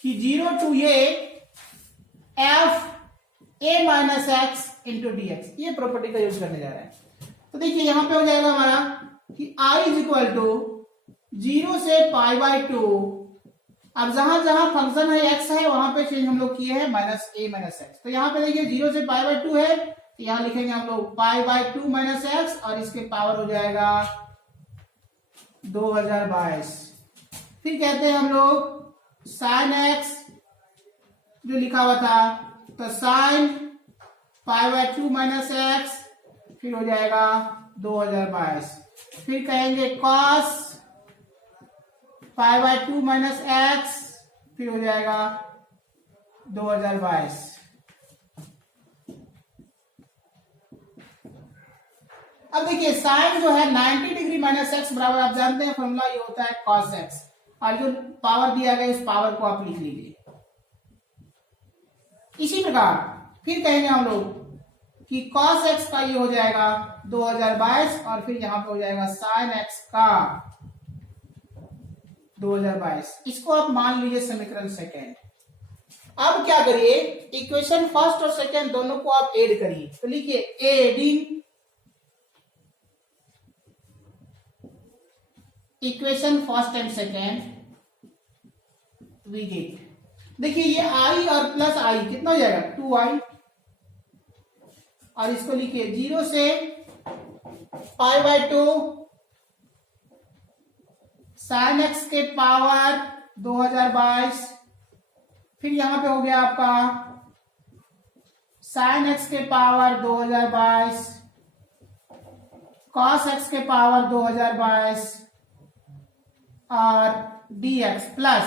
कि 0 to a f a minus x into dx, ये प्रॉपर्टी का यूज करने जा रहे हैं। तो देखिए यहां पे हो जाएगा हमारा कि i इज इक्वल टू 0 से पाई बाय 2, अब जहां जहां फंक्शन है x है वहां पे चेंज हम लोग किए हैं माइनस a माइनस एक्स। तो यहाँ पे देखिए 0 से पाई बाय 2 है, तो यहाँ लिखेंगे हम लोग पाई बाय 2 माइनस एक्स और इसके पावर हो जाएगा 2022। फिर कहते हैं हम लोग साइन एक्स जो लिखा हुआ था, तो sine pi by 2 minus x फिर हो जाएगा 2022। फिर कहेंगे cos pi by 2 minus x फिर हो जाएगा 2022। अब देखिए साइन जो है 90 डिग्री माइनस एक्स बराबर, आप जानते हैं फॉर्मूला ये होता है कॉस एक्स, और जो पावर दिया गया इस पावर को आप लिख लीजिए। इसी प्रकार फिर कहेंगे हम लोग कि cos x का ये हो जाएगा 2022 और फिर यहां पे हो जाएगा sin x का 2022। इसको आप मान लीजिए समीकरण सेकेंड। अब क्या करिए, इक्वेशन फर्स्ट और सेकंड दोनों को आप ऐड करिए। तो लिखिए adding equation first and second we get, देखिए ये आई और प्लस आई कितना हो जाएगा 2i, और इसको लिखिए 0 से π/2 sin x के पावर 2022, फिर यहां पे हो गया आपका sin x के पावर 2022 cos x के पावर 2022 और dx प्लस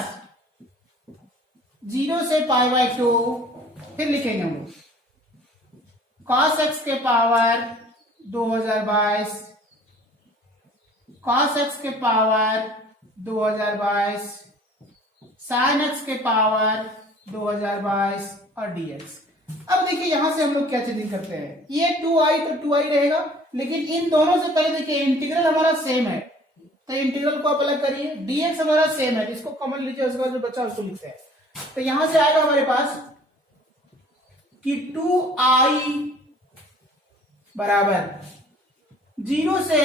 0 से π/2, फिर लिखेंगे हम लोग cos x के पावर 2022 cos x के पावर 2022 sin x के पावर 2022 और dx। अब देखिए यहां से हम लोग क्या चेंजिंग करते हैं, ये 2i तो 2i रहेगा, लेकिन इन दोनों से पहले देखिए इंटीग्रल हमारा सेम है, तो इंटीग्रल को आप अलग करिए, dx हमारा सेम है, इसको कॉमन लीजिए, उसके बाद जो बचा उसको लिखते हैं। तो यहां से आएगा हमारे पास कि 2i बराबर 0 से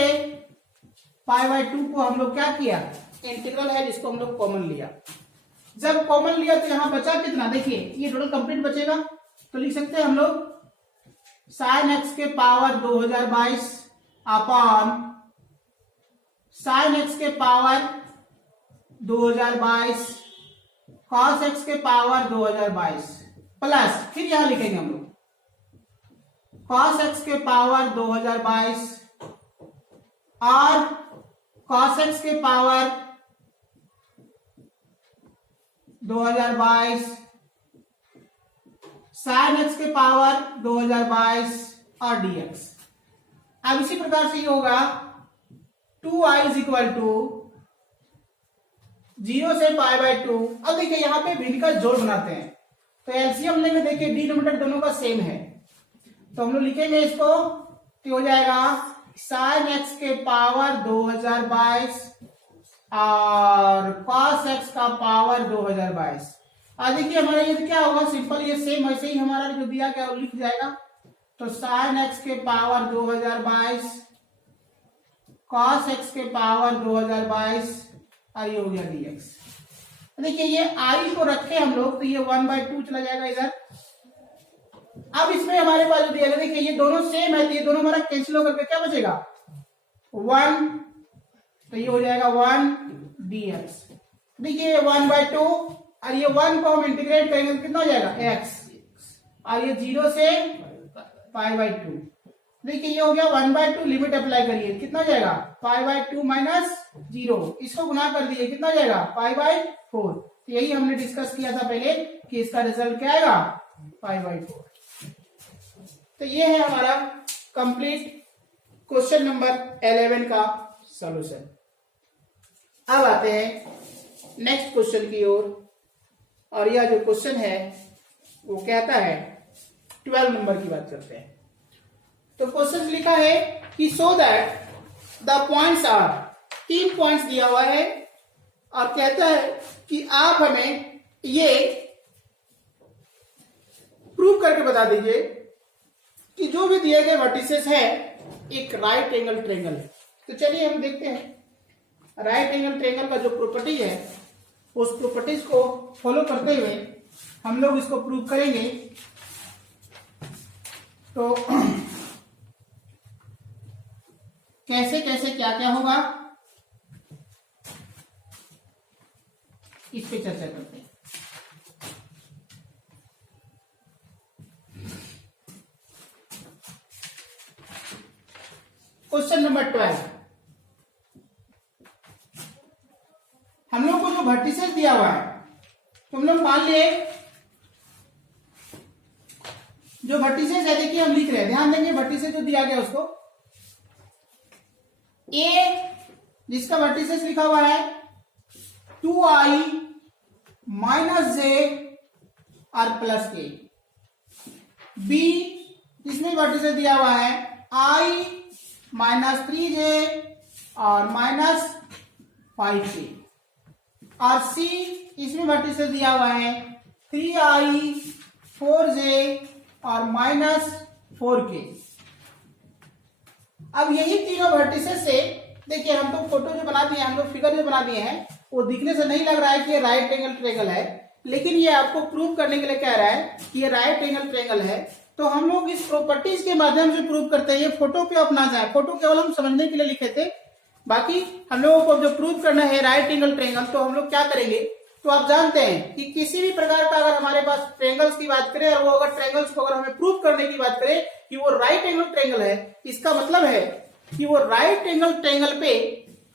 π/2 को हम लोग क्या किया, इंटीग्रल है जिसको हम लोग कॉमन लिया। जब कॉमन लिया तो यहां बचा कितना, देखिए ये टोटल कंप्लीट बचेगा, तो लिख सकते हैं हम लोग sin x के पावर 2022 अपॉन sin x के पावर 2022 cos x के पावर 2022 प्लस, फिर यहां लिखेंगे हम लोग cos x के पावर 2022 और cos x के पावर 2022 sin x के पावर 2022 और dx। अब इसी प्रकार से ये होगा 2i इज इक्वल टू 0 से π/2। अब देखिए यहां पे भिन्न का जोड़ बनाते हैं, तो एलसीएम लेंगे, देखिए डिनोमिनेटर दोनों का सेम है, तो हम लोग लिखेंगे इसको, तो हो जाएगा sin x के पावर 2022 और cos x का पावर 2022। आज देखिए हमारा ये क्या होगा, सिंपल ये सेम ऐसे ही हमारा जो दिया गया वो लिख जाएगा, तो sin x के पावर 2022 cos x के पावर 2022 और ये हो गया dx। देखिए ये i को रखे हम लोग, तो ये 1/2 चला जाएगा इधर। अब इसमें हमारे पास जो दिया गया, देखिए ये दोनों सेम है, तो ये दोनों हमारा कैंसिल होकर के क्या बचेगा 1, तो ये हो जाएगा 1 dx। देखिए 1/2 और ये 1 को हम इंटीग्रेट करेंगे तो कितना हो जाएगा x, और ये 0 से π/2। देखिए ये हो गया 1/2, लिमिट अप्लाई करिए, कितना हो जाएगा π/2 माइनस 0, इसको गुना कर दिए, कितना हो जाएगा π/4। तो यही हमने डिस्कस किया था पहले कि इसका रिजल्ट क्या आएगा π/4। तो ये है हमारा कंप्लीट क्वेश्चन नंबर 11 का सॉल्यूशन। अब आते हैं नेक्स्ट क्वेश्चन की ओर, और यह जो क्वेश्चन है वो कहता है 12 नंबर की बात करते हैं। तो क्वेश्चन लिखा है कि so that the points are, 3 points दिया हुआ है और कहता है कि आप हमें ये प्रूव करके बता दीजिए कि जो भी दिए गए वर्टिसेस है एक राइट एंगल ट्रायंगल है। तो चलिए हम देखते हैं राइट एंगल ट्रायंगल का जो प्रॉपर्टी है उस प्रॉपर्टीज को फॉलो करते हुए हम लोग इसको प्रूव करेंगे। तो कैसे कैसे क्या क्या होगा इस पे चर्चा करते हैं। क्वेश्चन नंबर 12, हम लोग को जो वर्टिसेस दिया हुआ है, तो हम लोग मान लिए जो वर्टिसेस है, देखिए हम लिख रहे हैं, ध्यान देंगे वर्टिसेस जो दिया गया उसको ए, जिसका वर्टिसेस लिखा हुआ है 2i माइनस जे और प्लस के, बी जिसमें वर्टिसेस दिया हुआ है i माइनस 3j और माइनस 5k, और सी इसमें वर्टिसेस दिया हुआ है 3i 4j और -4k। अब यही तीनों वर्टिसेस से देखिए हम तो फोटो जो बना दिए, हम लोग फिगर जो बना दिए हैं, वो दिखने से नहीं लग रहा है कि ये राइट एंगल ट्रायंगल है, लेकिन ये आपको प्रूव करने के लिए कह रहा है कि ये राइट एंगल ट्रायंगल है। तो हम लोग इस प्रॉपर्टीज के माध्यम से प्रूव करते हैं। ये फोटो पे अपना जाए, फोटो केवल हम समझने के लिए लिखे थे, बाकी हम लोगों को जो प्रूव करना है राइट एंगल ट्रायंगल, तो हम लोग क्या करेंगे, तो आप जानते हैं कि किसी भी प्रकार का अगर हमारे पास ट्रायंगल्स की बात करें और वो अगर ट्रायंगल्स को अगर हमें प्रूव करने की बात करें कि वो राइट एंगल ट्रायंगल है, इसका मतलब है कि वो राइट एंगल ट्रायंगल पे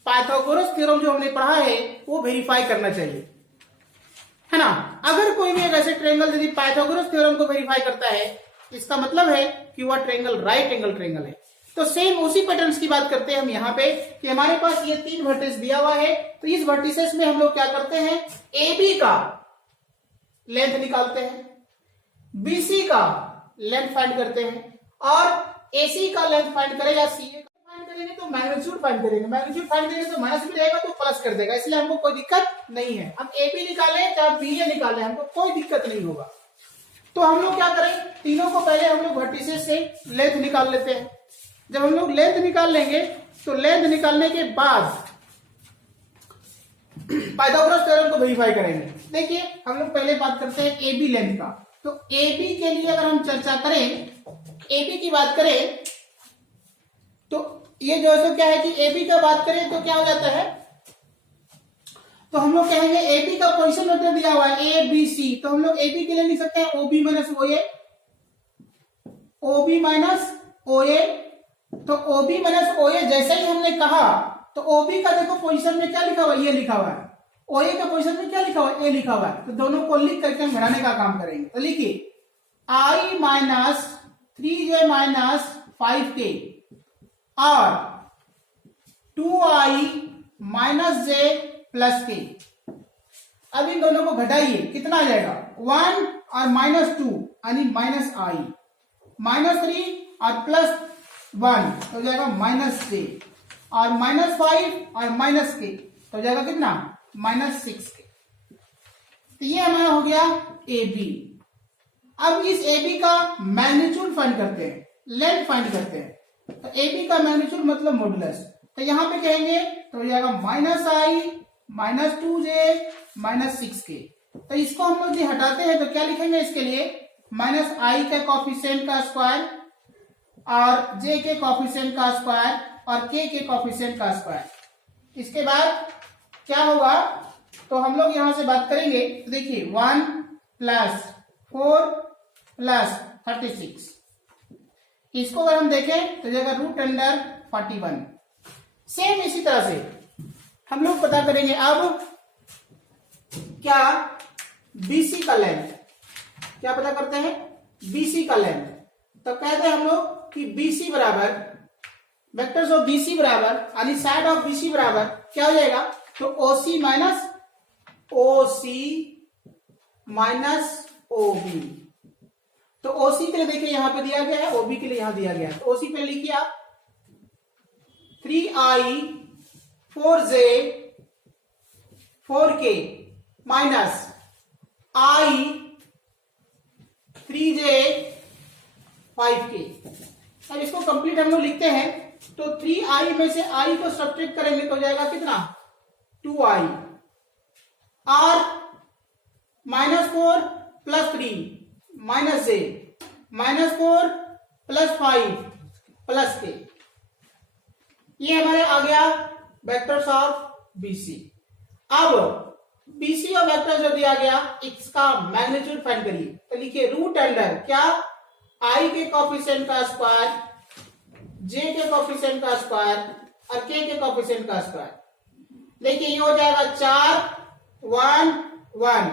पाइथागोरस थ्योरम जो हमने पढ़ा है वो वेरीफाई करना चाहिए, है ना। अगर कोई भी एक ऐसे ट्रायंगल यदि पाइथागोरस थ्योरम को वेरीफाई करता है, इसका मतलब है कि वह ट्रायंगल राइट एंगल ट्रायंगल है। तो सेम उसी पैटर्न्स की बात करते हैं हम यहाँ पे कि हमारे पास ये 3 वर्टिस दिया हुआ है, तो इस वर्टिसेस में हम लोग क्या करते हैं, AB का लेंथ निकालते हैं, BC का लेंथ फाइंड करते हैं, और AC का लेंथ फाइंड करें या CA का फाइंड करेंगे तो मैग्नीट्यूड फाइंड करेंगे, मैग्नीट्यूड फाइंड करेंगे तो माइनस भी रहेगा तो प्लस कर देगा, इसलिए हमको कोई दिक्कत नहीं है। हम AB निकालें चाहे BA निकालें, हमको कोई दिक्कत नहीं होगा। तो हम लोग क्या करें, तीनों को पहले हम लोग वर्टिसेस से लेंथ निकाल लेते हैं। जब हम लोग लेंथ निकाल लेंगे तो लेंथ निकालने के बाद पाइथागोरस थ्योरम को वेरीफाई करेंगे। देखिए हम लोग पहले बात करते हैं AB लेंथ का। तो AB के लिए अगर हम चर्चा करें, AB की बात करें तो ये जो है तो क्या है कि AB का बात करें तो क्या हो जाता है, तो हम लोग कहेंगे AB का पोजीशन वेक्टर दिया हुआ है ABC, तो हम लोग AB के लिए लिख सकते हैं OB minus OA, OB minus OA। तो OB माइनस OA जैसे ही हमने कहा तो OB का देखो पोजीशन में क्या लिखा हुआ है, ये लिखा हुआ है, OA का पोजीशन में क्या लिखा हुआ है, A लिखा हुआ है। तो दोनों को लिख करके हम घटाने का काम करेंगे। तो लिखिए I minus 3j minus 5k और 2i minus j plus k। अब इन दोनों को घटाइए, कितना आ जाएगा, 1 और -2 यानी -i, -3 और +1 तो हो जाएगा -j, और -5 और -k तो हो जाएगा कितना, -6k। तो ये हमारा हो गया AB। अब इस AB का मैग्नीट्यूड फाइंड करते हैं, लेंथ फाइंड करते हैं। तो AB का मैग्नीट्यूड मतलब मॉडुलस, तो यहां पे कहेंगे तो हो जाएगा -i -2j -6k। तो इसको हम लोग जो हटाते हैं तो क्या लिखेंगे इसके लिए, -i के कॉफिशिएंट का स्क्वायर और j के कॉफिशिएंट का स्क्वायर और k के कॉफिशिएंट का स्क्वायर। इसके बाद क्या होगा, तो हम लोग यहां से बात करेंगे, तो देखिए 1 + 4 + 36, इसको अगर हम देखें तो जाएगा √41। सेम इसी तरह से हम लोग पता करेंगे अब क्या, BC का लेंथ, क्या पता करते हैं, BC का लेंथ। तो कहते हैं हम लोग कि BC बराबर वेक्टर्स ऑफ BC बराबर यानी साइड ऑफ BC बराबर क्या हो जाएगा, तो OC माइनस OB। तो OC के लिए देखिए यहां पे दिया गया है, OB के लिए यहां दिया गया है। तो OC पे लिखिए आप 3i 4j 4k minus i 3j 5k। अब इसको कंप्लीट हम लोग लिखते हैं, तो 3i में से i को सब्ट्रैक्ट करेंगे तो हो जाएगा कितना, 2i, और -4 + 3 -j -4 + 5 + k। ये हमारे आ गया वेक्टर्स ऑफ BC। अब BC और वेक्टर जो दिया गया इसका मैग्नीट्यूड फाइंड करिए। तो लिखिए रूट अंडर क्या, i के कॉफिशिएंट का स्क्वायर, j के कॉफिशिएंट का स्क्वायर और k के कॉफिशिएंट का स्क्वायर। देखिए ये हो जाएगा 4 1 1,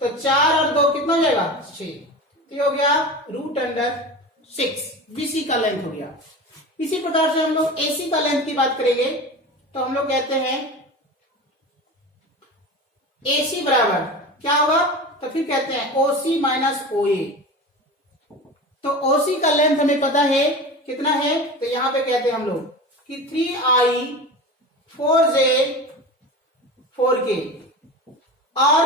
तो 4 और 2 कितना हो जाएगा, 6। तो ये हो गया √6, BC का लेंथ हो गया। इसी प्रकार से हम लोग AC का लेंथ की बात करेंगे, तो हम लोग कहते हैं AC बराबर क्या होगा, तो फिर कहते हैं OC माइनस OA। तो OC का लेंथ हमें पता है कितना है, तो यहां पे कहते हैं हम लोग कि 3i 4j 4k, और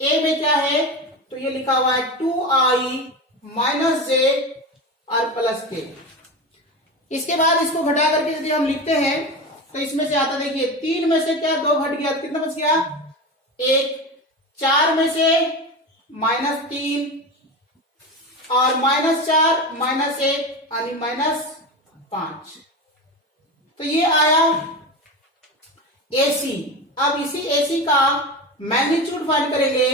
A में क्या है तो ये लिखा हुआ है 2i माइनस जे और प्लस के। इसके बाद इसको घटा करके यदि हम लिखते हैं तो इसमें से आता, देखिए 3 में से क्या 2 घट गया, कितना बच गया 1, 4 में से -3 और -4 -1 यानी -5। तो ये आया AC। अब इसी AC का मैग्नीट्यूड फाइंड करेंगे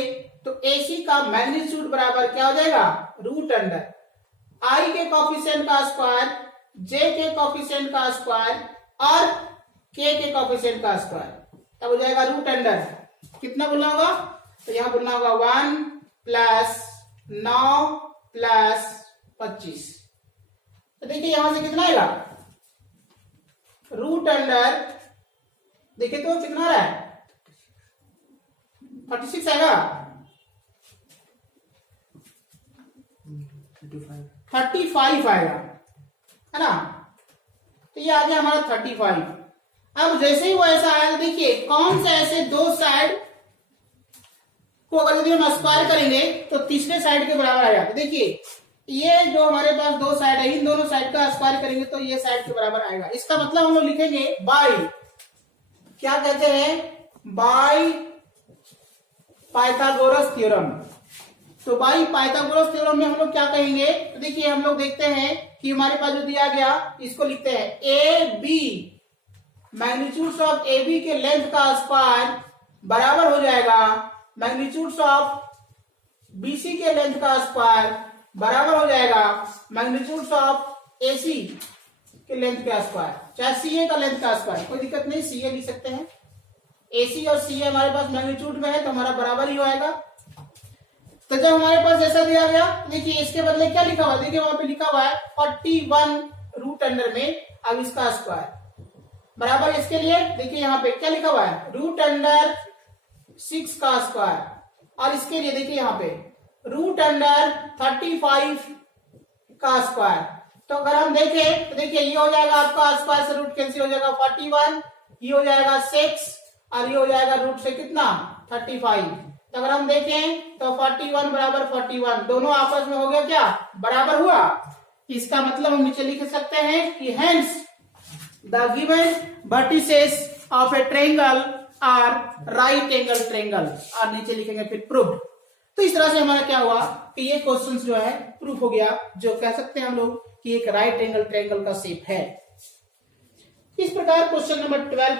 तो AC का मैग्नीट्यूड बराबर क्या हो जाएगा, रूट अंडर I के कॉफिशिएंट का स्क्वायर, J के कॉफिशिएंट का स्क्वायर और K के कॉफिशिएंट का स्क्वायर, तब हो जाएगा रूट अंडर कितना बोलना होगा, तो यहां बोलना होगा 1 प्लस 9 प्लस 25। तो देखिए यहां से कितना आएगा, रूट अंडर, देखिए तो कितना आ रहा है 36 आएगा, 35 आएगा, है ना। तो ये आ गया हमारा 35। अब जैसे ही वो ऐसा आया तो देखिए कौन से ऐसे दो साइड को अगर यदि हम स्क्वायर करेंगे तो तीसरे साइड के बराबर आ जाता है। देखिए ये जो हमारे पास दो साइड है, इन दोनों साइड का स्क्वायर करेंगे तो ये साइड के बराबर आएगा। इसका मतलब हम लोग लिखेंगे बाई, क्या कहते हैं, बाई पाइथागोरस थ्योरम। तो बाई पाइथागोरस थ्योरम में हम लोग क्या कहेंगे, तो देखिए हम लोग देखते हैं कि हमारे पास जो दिया गया इसको लिखते हैं A B, magnitudes of A B के लेंथ का स्क्वायर बराबर हो जाएगा मैग्नीट्यूड्स ऑफ बीसी के लेंथ का स्क्वायर बराबर हो जाएगा मैग्नीट्यूड्स ऑफ एसी के लेंथ का स्क्वायर, चाहे सीए का लेंथ का स्क्वायर, कोई दिक्कत नहीं, सीए लिख सकते हैं। एसी और सीए हमारे पास मैग्नीट्यूड में है तो हमारा बराबर ही होएगा। तो जब हमारे पास ऐसा दिया गया, देखिए इसके बदले क्या लिखा हुआ, देखिए वहां पे लिखा हुआ है 41 रूट अंडर में अब इसका स्क्वायर बराबर, इसके लिए देखिए यहाँ पे क्या लिखा हुआ है, रूट अंडर 6 का स्क्वायर, और इसके लिए देखिए यहाँ पे रूट अंडर 35 का स्क्वायर। तो अगर हम देखें तो देखिए ये हो जाएगा आपका स्क्वायर से रूट कैंसिल हो जाएगा 41, ये हो जाएगा 6 और ये हो जाएगा रूट से कितना 35। तो अगर हम देखें तो 41 बराबर 41 दोनों आपस में हो गया क्या, बराबर हुआ। इसका मतलब हम नीचे लिख सकते हैं कि hence the given vertices of a triangle are right angle triangle, और नीचे लिखेंगे फिर प्रूव्ड। तो इस तरह से हमारा क्या हुआ कि ये क्वेश्चन जो है प्रूफ हो गया, जो कह सकते हैं हम लोग कि एक राइट एंगल ट्रायंगल का शेप है। इस प्रकार क्वेश्चन नंबर 12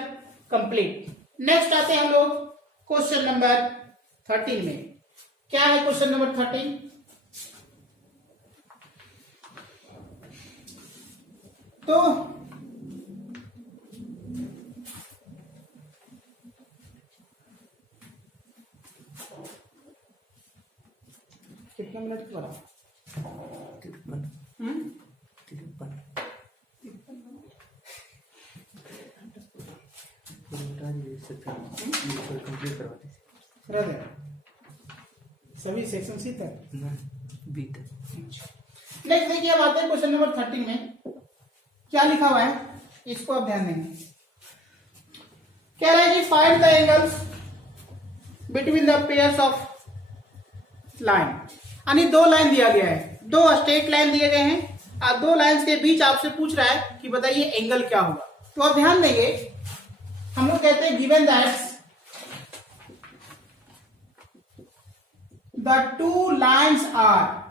कंप्लीट। नेक्स्ट आते हैं हम लोग क्वेश्चन नंबर 13 में। क्या है क्वेश्चन नंबर 13, तो कितने मिनट बना, 53 सभी सेक्शन सी तक। नेक्स्ट देखिए अब आते हैं क्वेश्चन नंबर 13 में क्या लिखा हुआ है, इसको आप ध्यान देंगे। कह रहा है कि find the angles between the pairs of line, यानी दो लाइन दिया गया है, दो स्ट्रेट लाइन दिए गए हैं और दो लाइंस के बीच आपसे पूछ रहा है कि बताइए एंगल क्या होगा। तो आप ध्यान देंगे, हम लोग कहते हैं given that the two lines are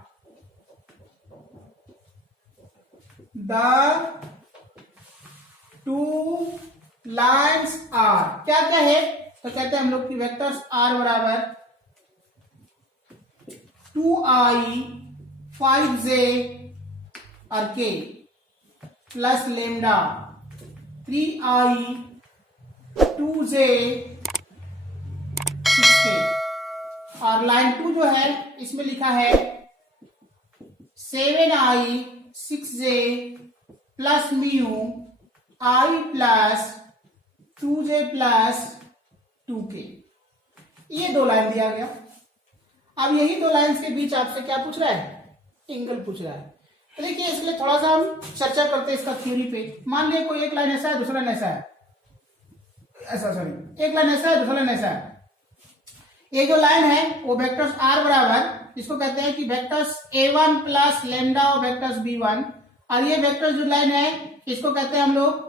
क्या क्या है, तो कहते हैं हम लोग की वेक्टर्स आर बराबर 2i 5j और k plus lambda 3i 2j 6k, और लाइन 2 जो है इसमें लिखा है 7i 6j plus mu i plus 2j plus 2k। ये दो लाइन दिया गया। अब यही दो लाइंस के बीच आपसे क्या पूछ रहा है, एंगल पूछ रहा है। तो देखिए इसलिए थोड़ा सा हम चर्चा करते हैं इसका थ्योरी पे। मान लिया कोई एक लाइन ऐसा है, दूसरा लाइन ऐसा है, ऐसा सॉरी एक लाइन ऐसा है, दूसरा लाइन ऐसा है। ये जो लाइन है वो वेक्टर्स आर बराबर, इसको कहते हैं कि वेक्टर्स a1 प्लस लेमडा और वेक्टर्स b1, और ये वेक्टर्स जो लाइन है इसको कहते हैं हम लोग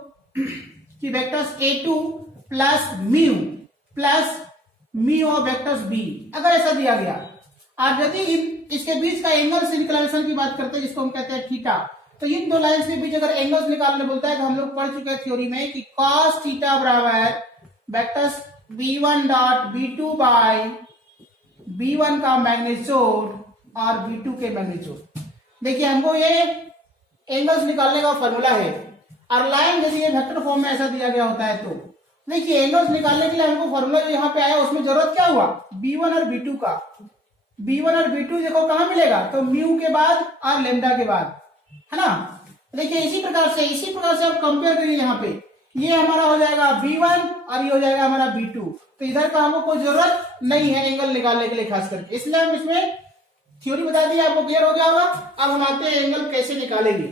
कि वेक्टर्स a2 प्लस म्यू और वेक्टर्स b। अगर ऐसा दिया गया और यदि इसके बीच का एंगल्स इंक्लिनेशन की बात करते हैं जिसको हम कहते हैं थीटा, तो इन दो लाइंस के बीच अगर एंगल्स निकालने बोलता है तो हम लोग पढ़ चुके हैं थ्योरी में कि cos थीटा बराबर vectors b1 dot b2 by b1 का मैग्नीट्यूड और b2 के मैग्नीट्यूड। देखिए हमको ये एंगल्स निकालने का फॉर्मूला है, और लाइन यदि ये वेक्टर फॉर्म में ऐसा दिया गया होता है तो देखिए एंगल्स निकालने के लिए हमको फॉर्मूला जो यहाँ पे आया उसमें जरूरत क्या हुआ, b1 और b2 का। b1 और b2 देखो कहां मिलेगा, तो म्यू के बाद और लेमडा के बाद, है ना। देखिए इसी प्रकार से आप कंपेयर करिए, यहाँ पे ये हमारा हो जाएगा b1 और ये हो जाएगा हमारा b2, तो इधर का हमको कोई जरूरत नहीं है एंगल निकालने के लिए खास करके, इसलिए हम इसमें थ्योरी बता दी, आपको क्लियर हो गया होगा। अब हम आते हैं एंगल कैसे निकालेंगे।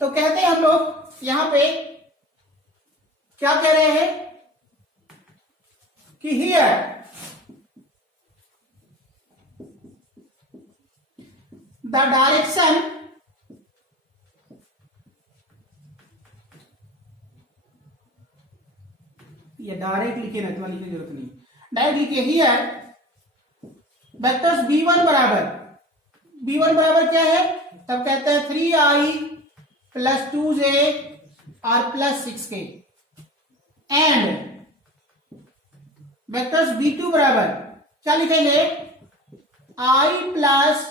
तो कहते हैं हम लोग यहां पे क्या कह रहे हैं कि हियर द डायरेक्शन ये डायरेक्ट लिखे ना, तुम्हारी लिखने की जरूरत नहीं, डायरेक्ट लिखिए हियर वेक्टर्स b1 बराबर क्या है, तब कहते हैं 3i प्लस 2j और plus 6k, and vectors b2 बराबर क्या लिखेंगे, i plus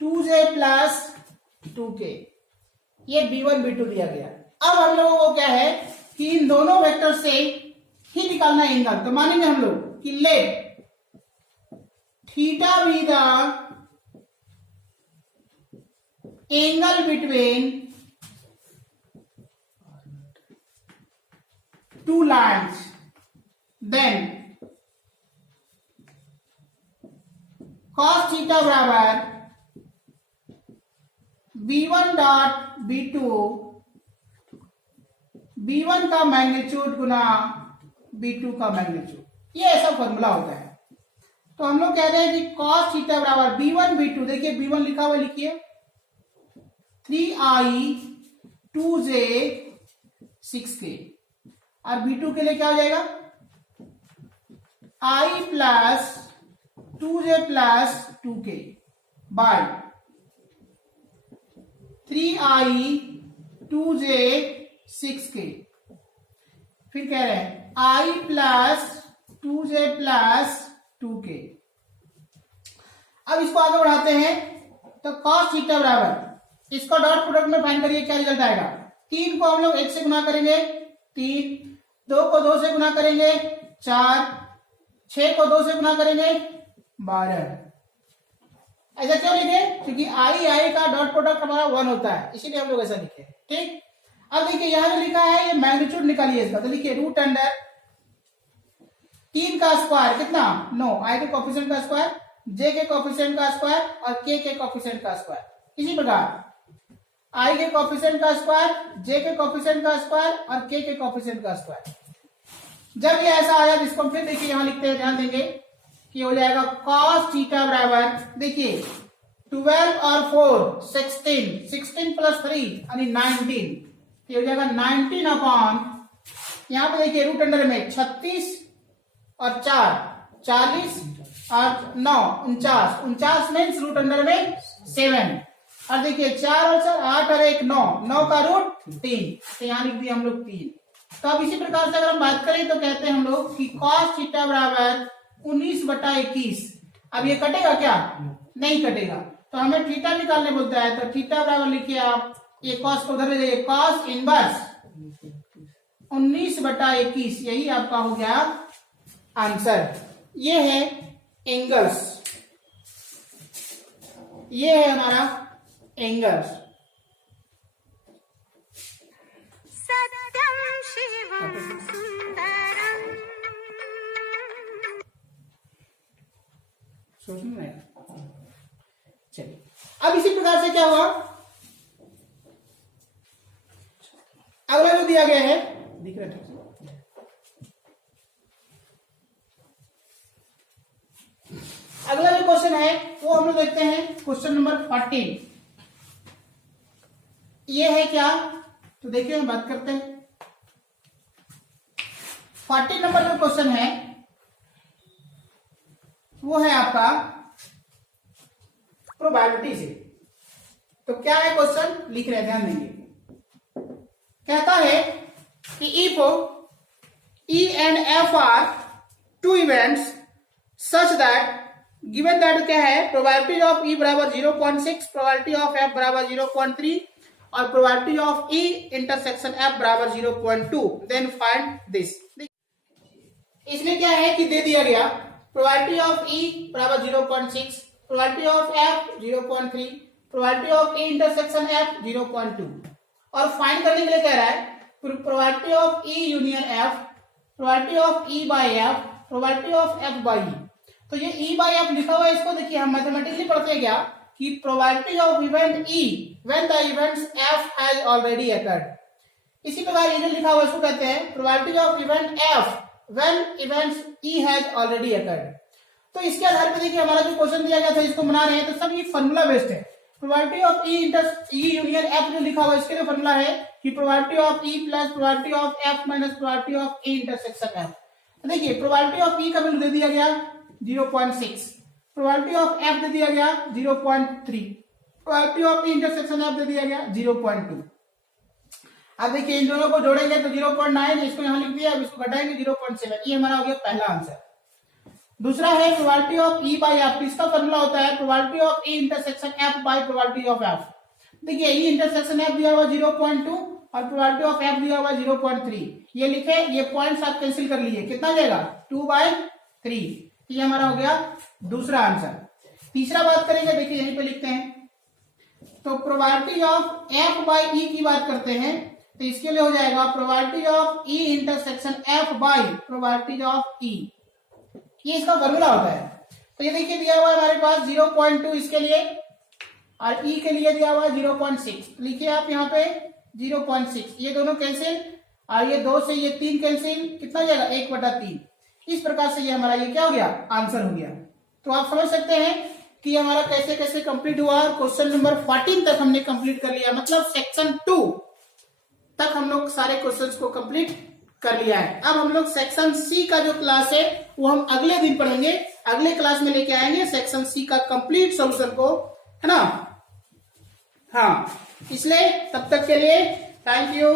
2j plus 2k। ये b1 b2 दिया गया। अब हम लोगों को क्या है कि इन दोनों वेक्टर से ही निकालना है एंगल, तो मानेंगे हम लोग कि let theta be the angle between two lines, then cos theta बराबर b1 डॉट b2, b1 का मैग्नीट्यूड गुना b2 का मैग्नीट्यूड, ये ऐसा फॉर्मूला होता है। तो हम लोग कह रहे हैं कि cos थीटा बराबर b1 b2, देखिए b1 लिखा हुआ लिखिए 3i 2j 6k, और b2 के लिए क्या हो जाएगा i plus 2j plus 2k bye 3i 2j 6k, फिर कह रहे हैं i plus 2j plus 2k। अब इसको आगे बढ़ाते हैं, तो cos थीटा बराबर इसको डॉट प्रोडक्ट में फाइंड करिए, क्या रिजल्ट आएगा, 3 को हम लोग 1 से गुना करेंगे 3, 2 को 2 से गुना करेंगे 4, 6 को 2 से गुना करेंगे 12। ऐसा क्यों लिखे, क्योंकि आई का डॉट प्रोडक्ट हमारा 1 होता है, इसीलिए हम लोग ऐसा लिखे। ठीक, अब देखिए यहां जो लिखा है ये मैग्नीट्यूड निकालिए इसका, तो लिखिए रूट अंडर 3 का स्क्वायर कितना 9, आई के कोफिशिएंट का स्क्वायर, जे के कोफिशिएंट का स्क्वायर और के कोफिशिएंट का स्क्वायर। इसी प्रकार आई के कोफिशिएंट का स्क्वायर, जे के कोफिशिएंट का स्क्वायर और के कोफिशिएंट का स्क्वायर। जब ये ऐसा आया तो इसको फिर देखिए यहां लिखते हैं, ध्यान देंगे कि हो जाएगा cos थीटा बराबर, देखिए 12 और 4 16 प्लस 3 यानी 19, ये हो जाएगा 19 अपॉन, यहां पे देखिए रूट अंडर में 36 और 4 40 और 9 49, 49 मीन्स रूट अंडर में 7, और देखिए 4 और 4 8 और 1 9, 9 का रूट 3, तो यहां लिख दिया हम लोग 3। तो अब इसी प्रकार से अगर हम बात करें तो कहते हैं हम लोग कि cos थीटा बराबर 19/21। अब ये कटेगा क्या, नहीं कटेगा, तो हमें थीटा निकालने बोलता है, तो थीटा बराबर लिखिए आप, ये cos को उधर ले जाइए, cos इनवर्स 19/21, यही आपका हो गया आंसर। ये है एंगल्स, ये है हमारा एंगल्स। सत्यम शिवम सुंदरम। सोचना है, चलिए अब इसी प्रकार से क्या हुआ, अगला जो दिया गया है दिख रहा है, अगला जो क्वेश्चन है वो हम लोग देखते हैं क्वेश्चन नंबर 14। ये है क्या, तो देखिए हम बात करते हैं। 14 नंबर जो क्वेश्चन है वो है आपका प्रोबेबिलिटी से। तो क्या है क्वेश्चन, लिख रहे हैं, ध्यान देंगे। कहता है कि if E and F are two events such that given that क्या है, प्रोबेबिलिटी ऑफ E बराबर 0.6, प्रोबेबिलिटी ऑफ F बराबर 0.3 और probability of E intersection F बराबर 0.2, देन फाइंड दिस। इसमें क्या है कि दे दिया गया प्रोबेबिलिटी ऑफ E बराबर 0.6, probability of F 0.3, probability of E intersection F 0.2 और फाइंड करने के लिए कह रहा है probability of E union F, probability of E by F, probability of F by E। तो ये E बाय F लिखा हुआ है, इसको देखिए हम मैथमेटिकली पढ़ते हैं क्या कि probability of event E when the events F has already occurred. इसी प्रकार ये जो लिखा हुआ है इसको कहते हैं probability of event F when events E has already occurred. तो इसके आधार पर देखिए हमारा जो क्वेश्चन दिया गया था इसको बना रहे हैं, तो सब ये फॉर्मूला बेस्ड है। Probability of E union F जो लिखा हुआ है इसके लिए फॉर्मूला है कि probability of E plus probability of F minus probability of E intersection F। तो देखिए प्रोबेबिलिटी ऑफ E का वैल्यू दे दिया गया 0.6, प्रोबेबिलिटी ऑफ F दे दिया गया 0.3, probability of E intersection F दे दिया गया 0.2। अब देखिए इन दोनों को जोड़ेंगे तो 0.9, इसको यहाँ लिख दिया, अब इसको घटाएंगे 0.7। ये हमारा हो गया पहला आंसर। दूसरा है probability of E by F, इसका फॉर्मूला होता है probability of E intersection F by probability of F। देखिए E इंटरसेक्शन F दिया हुआ 0.2 और प्रोबेबिलिटी ऑफ F दिया हुआ 0.3। ये लिखे, ये पॉइंट्स आप कैंसिल कर लीजिए, कितना जाएगा 2/3। ये हमारा हो गया दूसरा आंसर। तीसरा बात करेंगे, देखिए यहीं पे लिखते हैं, तो probability of F by E की बात करते हैं, तो इसके लिए हो जाएगा probability of E intersection F by probability of E। ये इसका फॉर्मूला होता है। तो ये देखिए दिया हुआ है हमारे पास 0.2 इसके लिए और E के लिए दिया हुआ है 0.6। लिखिए आप यहाँ पे 0.6, ये दोनों कैंसिल और ये 2 से ये 3 कैंसिल, कितना जाएगा 1/3। इस प्रकार से ये हमारा ये क्या हो गया, आंसर हो गया। तो आप समझ सकते हैं कि हमारा कैसे कैसे कंप्लीट हुआ और क्वेश्चन नंबर 14 तक हमने कंप्लीट कर लिया, मतलब सेक्शन 2 तक हम लोग सारे क्वेश्चंस को कंप्लीट कर लिया है। अब हम लोग सेक्शन सी का जो क्लास है वो हम अगले दिन पढ़ेंगे, अगले क्लास में लेके आएंगे सेक्शन सी का कंप्लीट सॉल्यूशन को, है ना। हाँ, इसलिए तब तक के लिए थैंक यू।